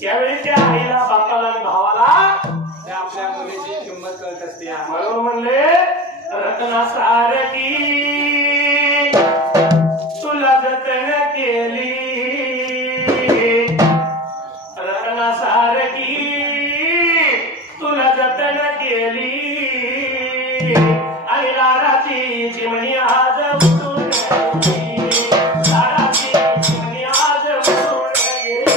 त्यावेळी त्या आईला, बापाला आणि भावाला त्या आपल्या मुलीची किंमत कळत असते. म्हणून म्हणले रत्नासारखी तुला जतन केली, रत्नासारखी तुला जतन केली, आणि लाडाची चिमणी आज उठून गेली, लाडाची चिमणी आज उठून गेली.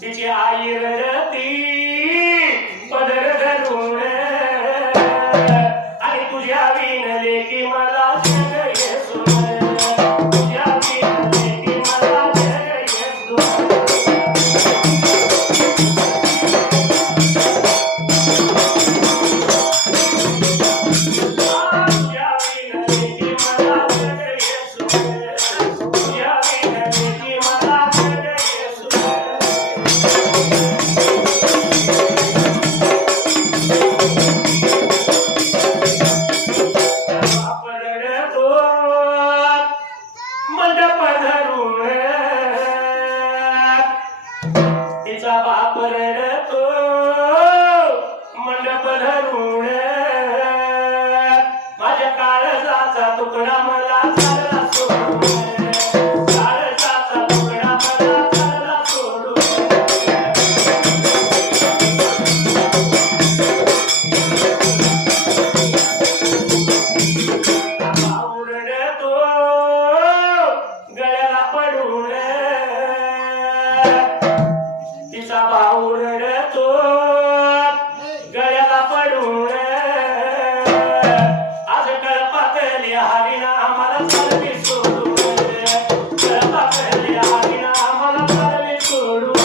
तिची आई रडती पदर धरून, आणि तुझ्या विनले की मला जग येसून, तुझ्या विनले की मला जग येसून. तुझ्या विनले की मला जग येसून, तुझ्या विनले की मला जग येसून. मंडप धरून तिचा बाप रडतो, मंडप धरून माझ्या काळजाचा तुकडा मला चालला सोडून, काळजाचा तुकडा मला चालला सोडून. आवडतो गळ्याला पडून तिचा भाऊ रडतो, गळ्याला पडून आज कळपातली हरिणा आम्हाला चालली सोडून, कळपातली हरिणा आम्हाला चालली सोडून.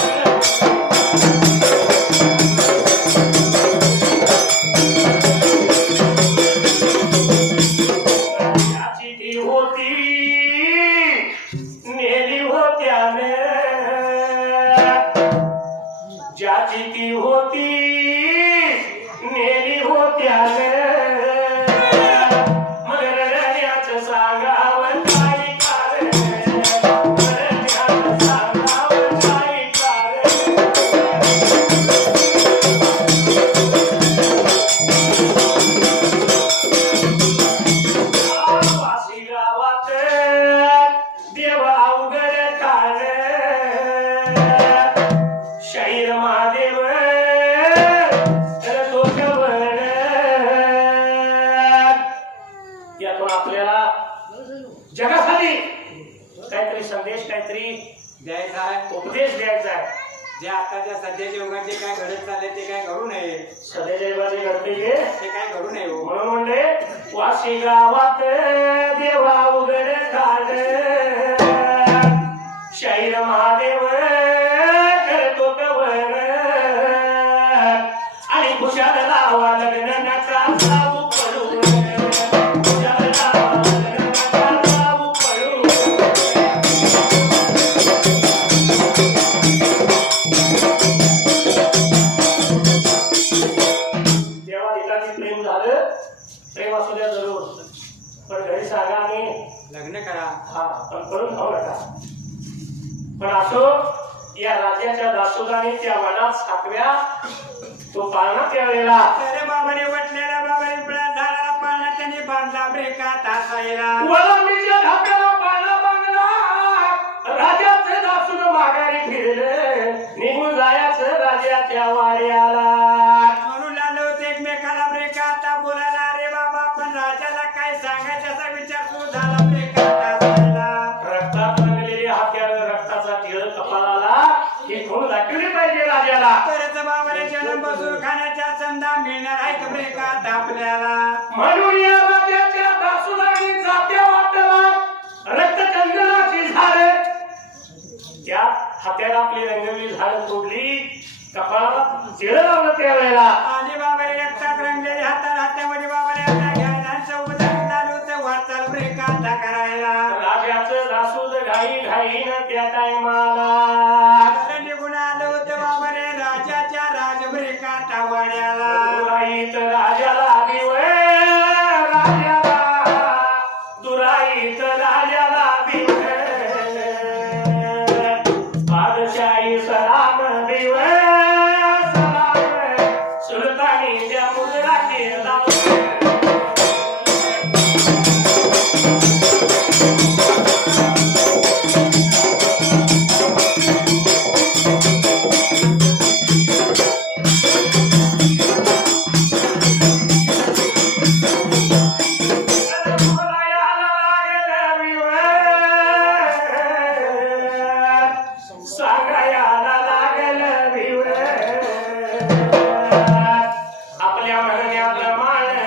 ज्याची ती होती नेली होत्याने, ज्याची ती होती नेली होत्याने, मग रडण्याचं सांगावं काय कारण, रडण्याचं सांगावं काय कारण. वाशी गावात देव अवघड काळ, शाहीर महादेव डोक्यावर द्यायचा आहे उपदेश द्यायचा आहे. जे आताच्या सध्याच्या युगात जे काय घडत चालले ते काय घडू नये सध्याच्या युगाचे घडते ते काय घडू नये हो. म्हणून म्हणले वाशी गावात देवा उघड झाड शाहीर महादेव करतो कवर आणि खुशाल लावा लग्नाचा साऊ पडू खुशाल लावा लग्नाचा साऊ पडू. तेव्हा एकाची प्रेम झालं प्रेम असू द्या जरूर पण घरी सांगा आणि लग्न करा हा पण करून खाऊ नका. पण असो या राजाच्या दासोदाने त्या वनात सातव्या तो पाळणा त्यावेळेला अरे बाबाने वटलेला बाबाने पिळा झाडाला पाळणा त्यांनी बांधला ब्रेका तासायला वळवणीच्या धाप्याला पाळणा बांधला राजाचे दासून माघारी फिरले निघून जायचं राजाच्या वाड्याला. म्हणून आलो होते एकमेकाला ब्रेका आता बोलायला अरे बाबा पण राजाला काय सांगायचं असा विचार सुरू झाला ब्रेका तासायला रक्तात रंगलेली हात्याला रक्ताचा टिळ कपाळाला ही खूण दाखवली पाहिजे राजाला. तरच बाबाने जन्म बसून खाण्याच्या संधा मिळणार आहेत ब्रेका आपल्याला म्हणून या राजाच्या दासुदानी जात्या वाटला रक्तचंदनाची झाडे त्या हात्याला आपली रंगवली झाड तोडली कपाळाला टिळ लावलं त्यावेळेला आणि बाबाने रक्तात रंगलेले हातामध्ये बाबाने आपल्या घ्यायला आणि सोबत चालू तर वाटचाल ब्रेका करायला राजाचं दासूद घाई घाईन त्या टायमाला तर निघून आलो होतं बाबाने राजाच्या राजब्रेका टावाड्याला दुराईत राजाला दिवे राजाला दुराईत राजाला दिवे बादशाही सलाम दिवे सलाम सुलतानीच्या मुद्राची लावले. आपल्या म्हणण्याप्रमाणे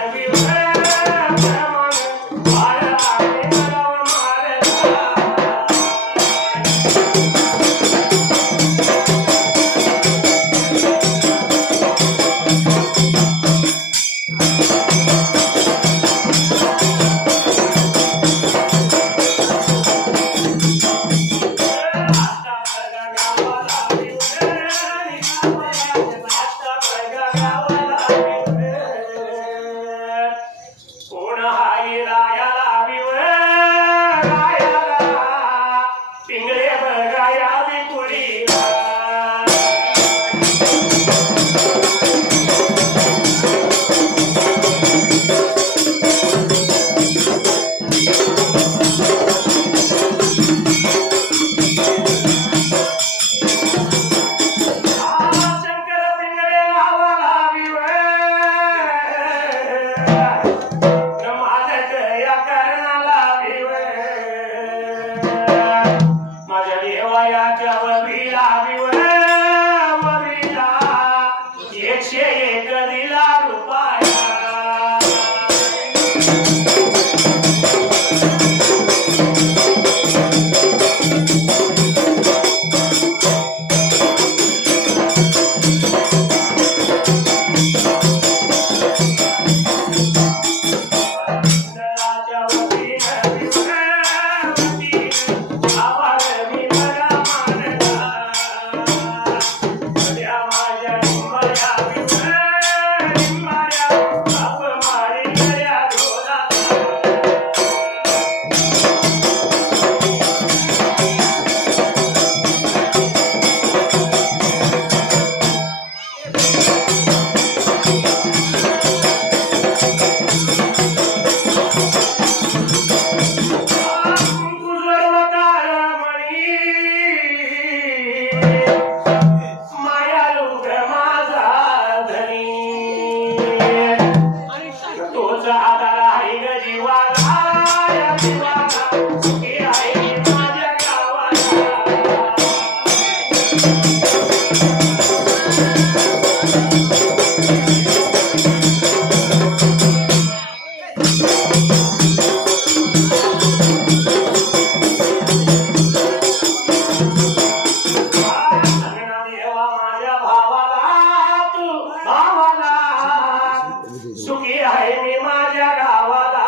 सुखी आहे मी माझ्या गावाला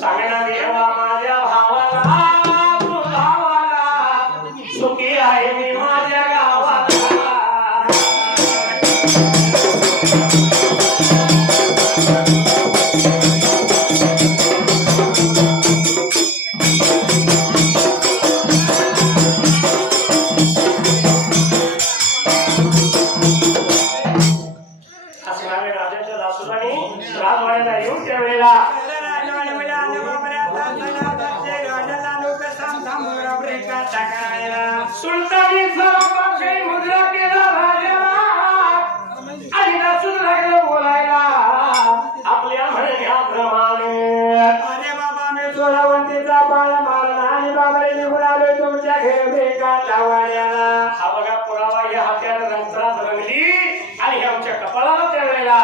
सांगणा देवा माझ्या भावाला तू गावाला सुखी आहे मी माझ्या गावाला असणारे राजाच्या दासोबांनी राजवाड्याला येऊन त्यावेळेला सुलतानी सराफाची मुद्रा केला राजाला आणि दासून लागलं बोलायला आपल्या म्हणण्याप्रमाणे अरे बाबा मी सोळावंतीचा बाळ मारला आणि बाबा निघून आलोय तुमच्या घरी बेकाच्या वाड्याला. हा बघा पुरावा या हात्याला रंगरात रंगली आणि हे आमच्या कपाळाला त्यावेळेला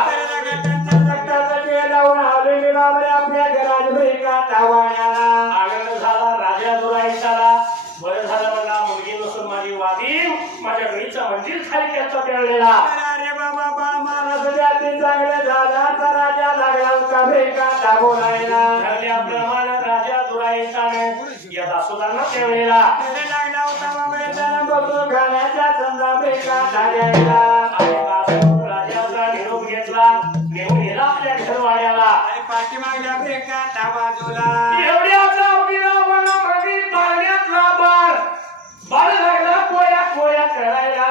लावून आलोय मी बाबा आपल्या घरात बेकाच्या वाड्याला. आनंद झाला राजा दुराईसाला बरं झालं मला मुलगी नसून माझी वादी माझ्या घरीचा मंदिर खाली त्याचा त्यावेळेला अरे बाबा बाळ मारला तुझ्या ते चांगलं झाला तर राजा लागला होता बेकाच्या बोलायला. ठरल्याप्रमाणे राजा दुराईसाने या दासोदांना त्यावेळेला लागला होता बाबा त्याला बघून खाण्याच्या संधा बेकाच्या द्यायला. आणि दासोद राजाचा निरोप घेतला घेऊन गेला आपल्या घरवाड्याला आणि पाठीमागल्या बेकाच्या बाजूला एवढ्याचा विरावणामध्ये पाण्यातला बाळ लागला कोया करायला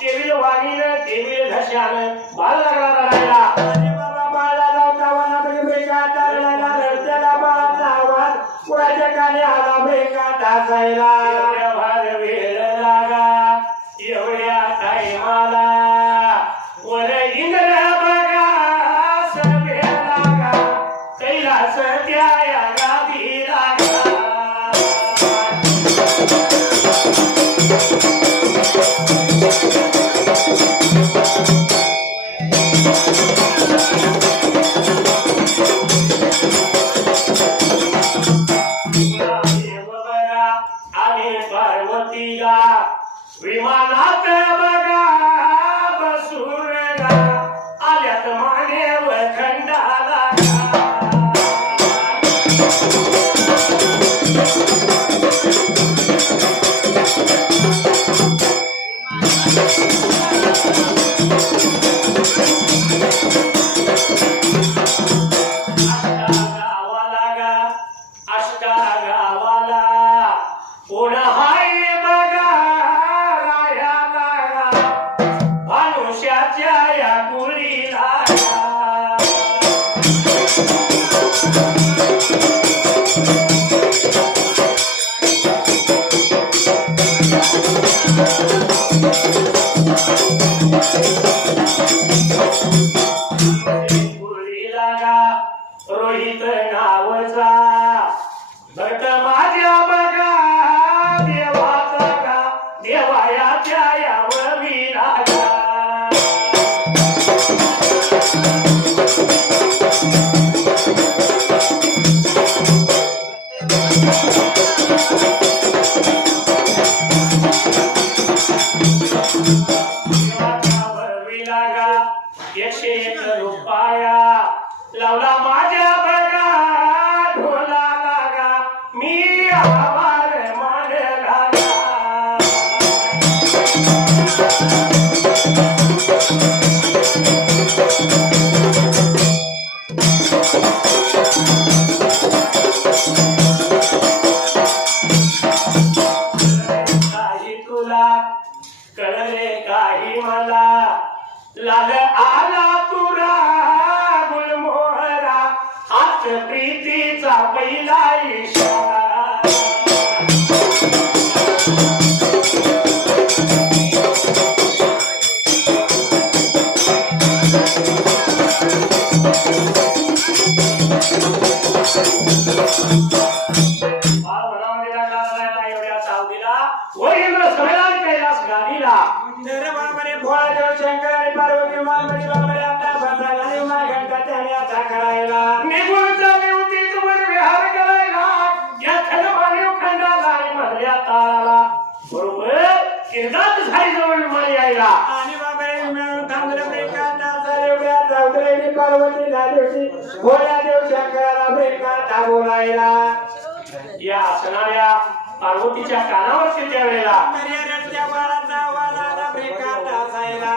टेविल वाणीनं टेविल घशानं बाळ लागला रडायला. अरे बाबा बाळा लावता वनामध्ये बेकाच्या रडायला रडत्याला बाळाचा आवाज कुणाच्या कानी आला बेकाच्या जायला. एवढ्या भार वेळ लागा एवढ्या टाईमाला वर इंद्र बघा सभे लागा कैलास त्या या गादी लागा आणि पार्वती गा विमानात बघा बसून गा आल्यात मानेव खंडाला अष्टा गावाला कोण हाय बघा रायाला मनुष्याच्या या कुळीला कुळीला रोहित नावचा भक्त माझ्या बघा देवाचा का देवायाच्या यावरी राजा देवाचा वरवी लागा 101 रुपया लावला माझ्या बघा ढोला लागा मी आभार मान लागा काही तुला कळले काही मला लाल आला तुरा गुलमोहरा हात प्रीतीचा पहिला इशारा एवढ्या चावडीला वैंद्र समेला कैलास गादीला तर बाबा रे भोळादेव शंकर आणि पार्वती मानवती बाबा रे आता बंधाला आणि उमा घंटा त्याने करायला निघून चालली होती तुम्ही विहार करायला या खंडमानीव खंडाला आणि मधल्या ताळाला बरोबर किरदात झाली जवळ विमान यायला आणि बाबा रे मिळून थांबलं पार्वतीला दिवशी भोळ्या देव शंकराला ब्रेकाटा बोलायला या असणाऱ्या पार्वतीच्या कानावरती त्या वेळेला त्या बाळाचा आवाज आला ब्रेकाटा असायला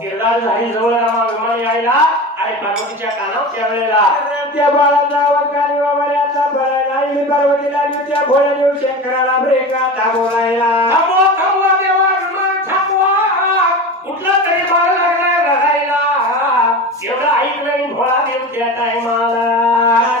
किरदार झाली जवळ रामा विमान यायला आणि पार्वतीच्या कानावर त्या वेळेला त्या बाळाचा आवाज गाणी बाबऱ्याचा भरायला आणि पार्वतीला त्या भोळ्या देव शंकराला ब्रेकाटा बोलायला थांबवा थांबवा देवा विमान थांबवा कुठला तरी बाळ लागलाय रडायला एवढं ऐकलं आणि भोळा देव त्या टायमाला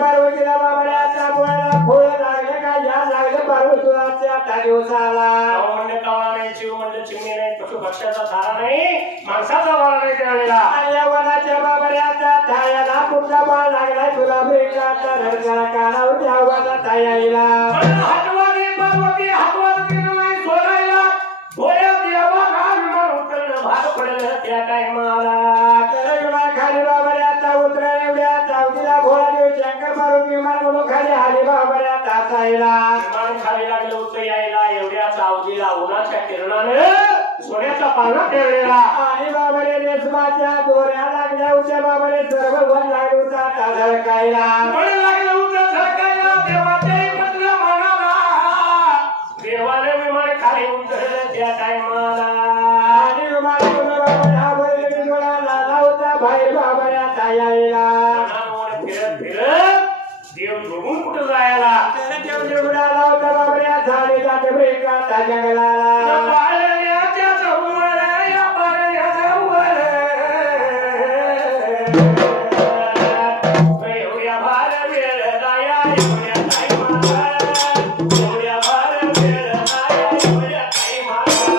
पार्वतीला बाबऱ्याचा बोलायला भोळ लागलं का या लागलं पार्वतीला त्या दिवसाला म्हणलं कावळा नाही चिव म्हणलं चिमणी नाही पशु भक्ष्याचा थारा नाही माणसाचा वारा नाही त्यावेळेला या वनाच्या बाबऱ्याचा थायाला कुठला बाळ लागलाय तुला ब्रेकाटा धडकला कानावर त्या वनाचा यायला हातवा दे पार्वती हातवा दे नाही सोडायला भोळ्या देवा विमान उतरणं भाग पडलं त्या टायमाला खाली बाबऱ्याचा उतरा एवढ्या चावतीला भोळा देव शंकर पार्वती विमान म्हणून खाली आली बाबऱ्याचा असायला विमान खाली लागलं होतं यायला एवढ्या चावजीला उन्हाच्या किरणानं सोन्याचा पाना ठेवलेला आणि बाबरे रेशमाच्या दोऱ्या लागल्या होत्या बाबरे सर्व वन लागलं होता धडकायला मला लागलं होतं झळकायला देवाच्याही पत्र म्हणाला देवाने विमान खाली उतरलं त्या टायमाला आणि विमान होता बाहेर बाबऱ्याचा यायला फिरत फिरत देव निघून कुठं जायला उडाला होता बाबऱ्या झाडे जाते ब्रेकाटा जंगलाला पाळण्याच्या जवळ या पाळण्याच्या वर एवढ्या भार वेळ जाया एवढ्या टायमाला एवढ्या भार वेळ जाया एवढ्या टायमाला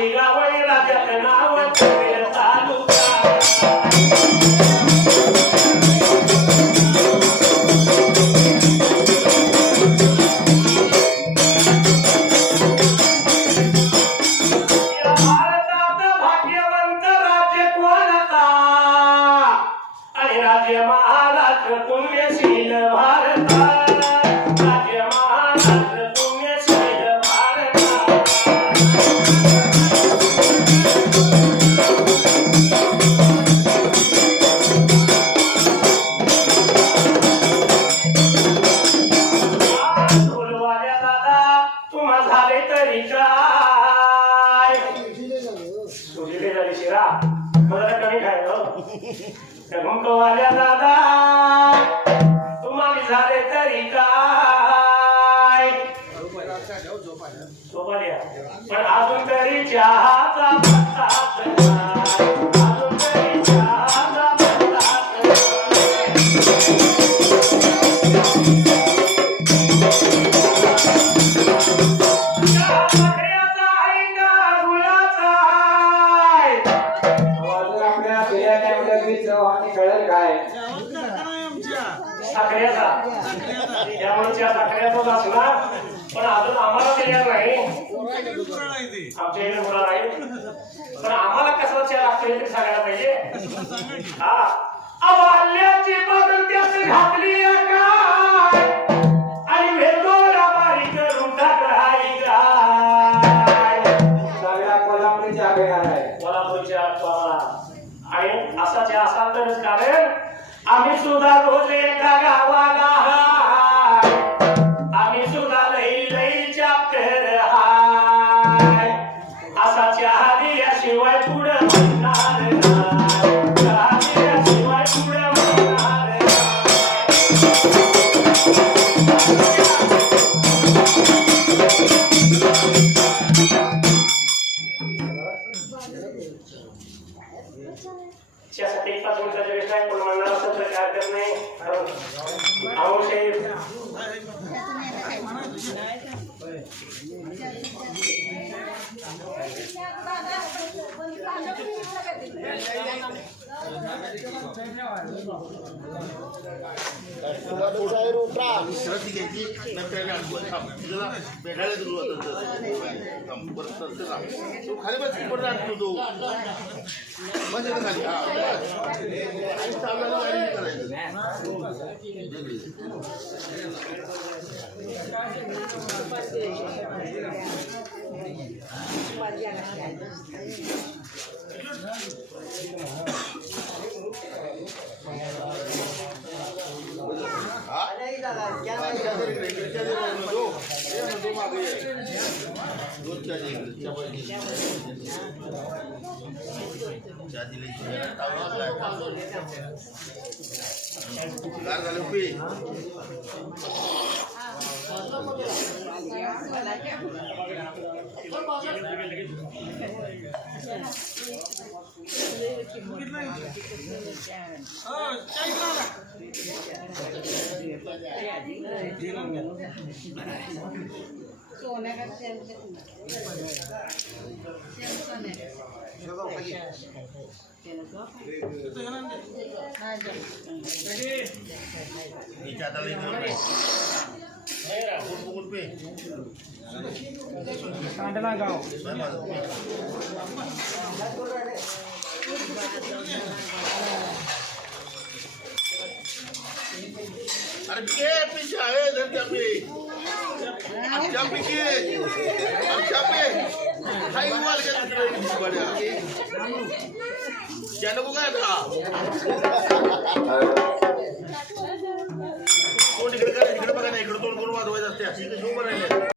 अशी गावळी राजात नाव ठेवेल तालुका भारतात भाग्यवंत राज्य कोणता आणि राज्य महाराष्ट्र पुण्यशील भारत राज्य महाराष्ट्र पुण्यशील भारत ढोलवाल्या दादा तुम्हा झाले तरी काय सुजले झाली शिरा मला कमी खायला घुमकवाल्या दादा तुम्हाला झाले तरी काय झोपाल्या पण अजून तरी चहाचा पत्ताच नाही. अजून तरी चहाचा पत्ताच नाही. या बकऱ्याचा आहे का गुळाचा आहे? आपल्या बिर्याणी कळेल काय साखरेचा त्यामुळे त्या साखरेचाच असणार पण अजून आम्हाला तयार नाही आमच्या इकडे मुलं नाही पण आम्हाला कसं चहा लागतो हे तरी सांगायला पाहिजे हा अवाल्याची बदल त्यात घातली काय आणि भेदोला बारीक करून टाकलाय काय सगळ्या कोल्हापुरी चहा घेणार आहे कोल्हापूरच्या आणि असा चहा असाल तरच कारण आम्ही सुद्धा रोज एका गावाला हाय. आम्ही सुद्धा लई लई चॅप्टर हाय असा चहा दिल्याशिवाय पुढं म्हणणार नाही. चहा दिल्याशिवाय पुढं म्हणणार नाही. त्यासाठी 5 मिनिटाच्या वेळ काय कोण म्हणणार असेल तर काय करत नाही आवश्यक खाली बस ऊपर राखतो तो म्हणजे खाली आणि चालवायला गाडी करायचं अरे के पीछे आए इधर पे हाई वाल के बढ़िया क्या नको काय था कोण इकडे बघा ना इकडे तोंड करून वाजवायचं असते अशी कशी उभं राहिले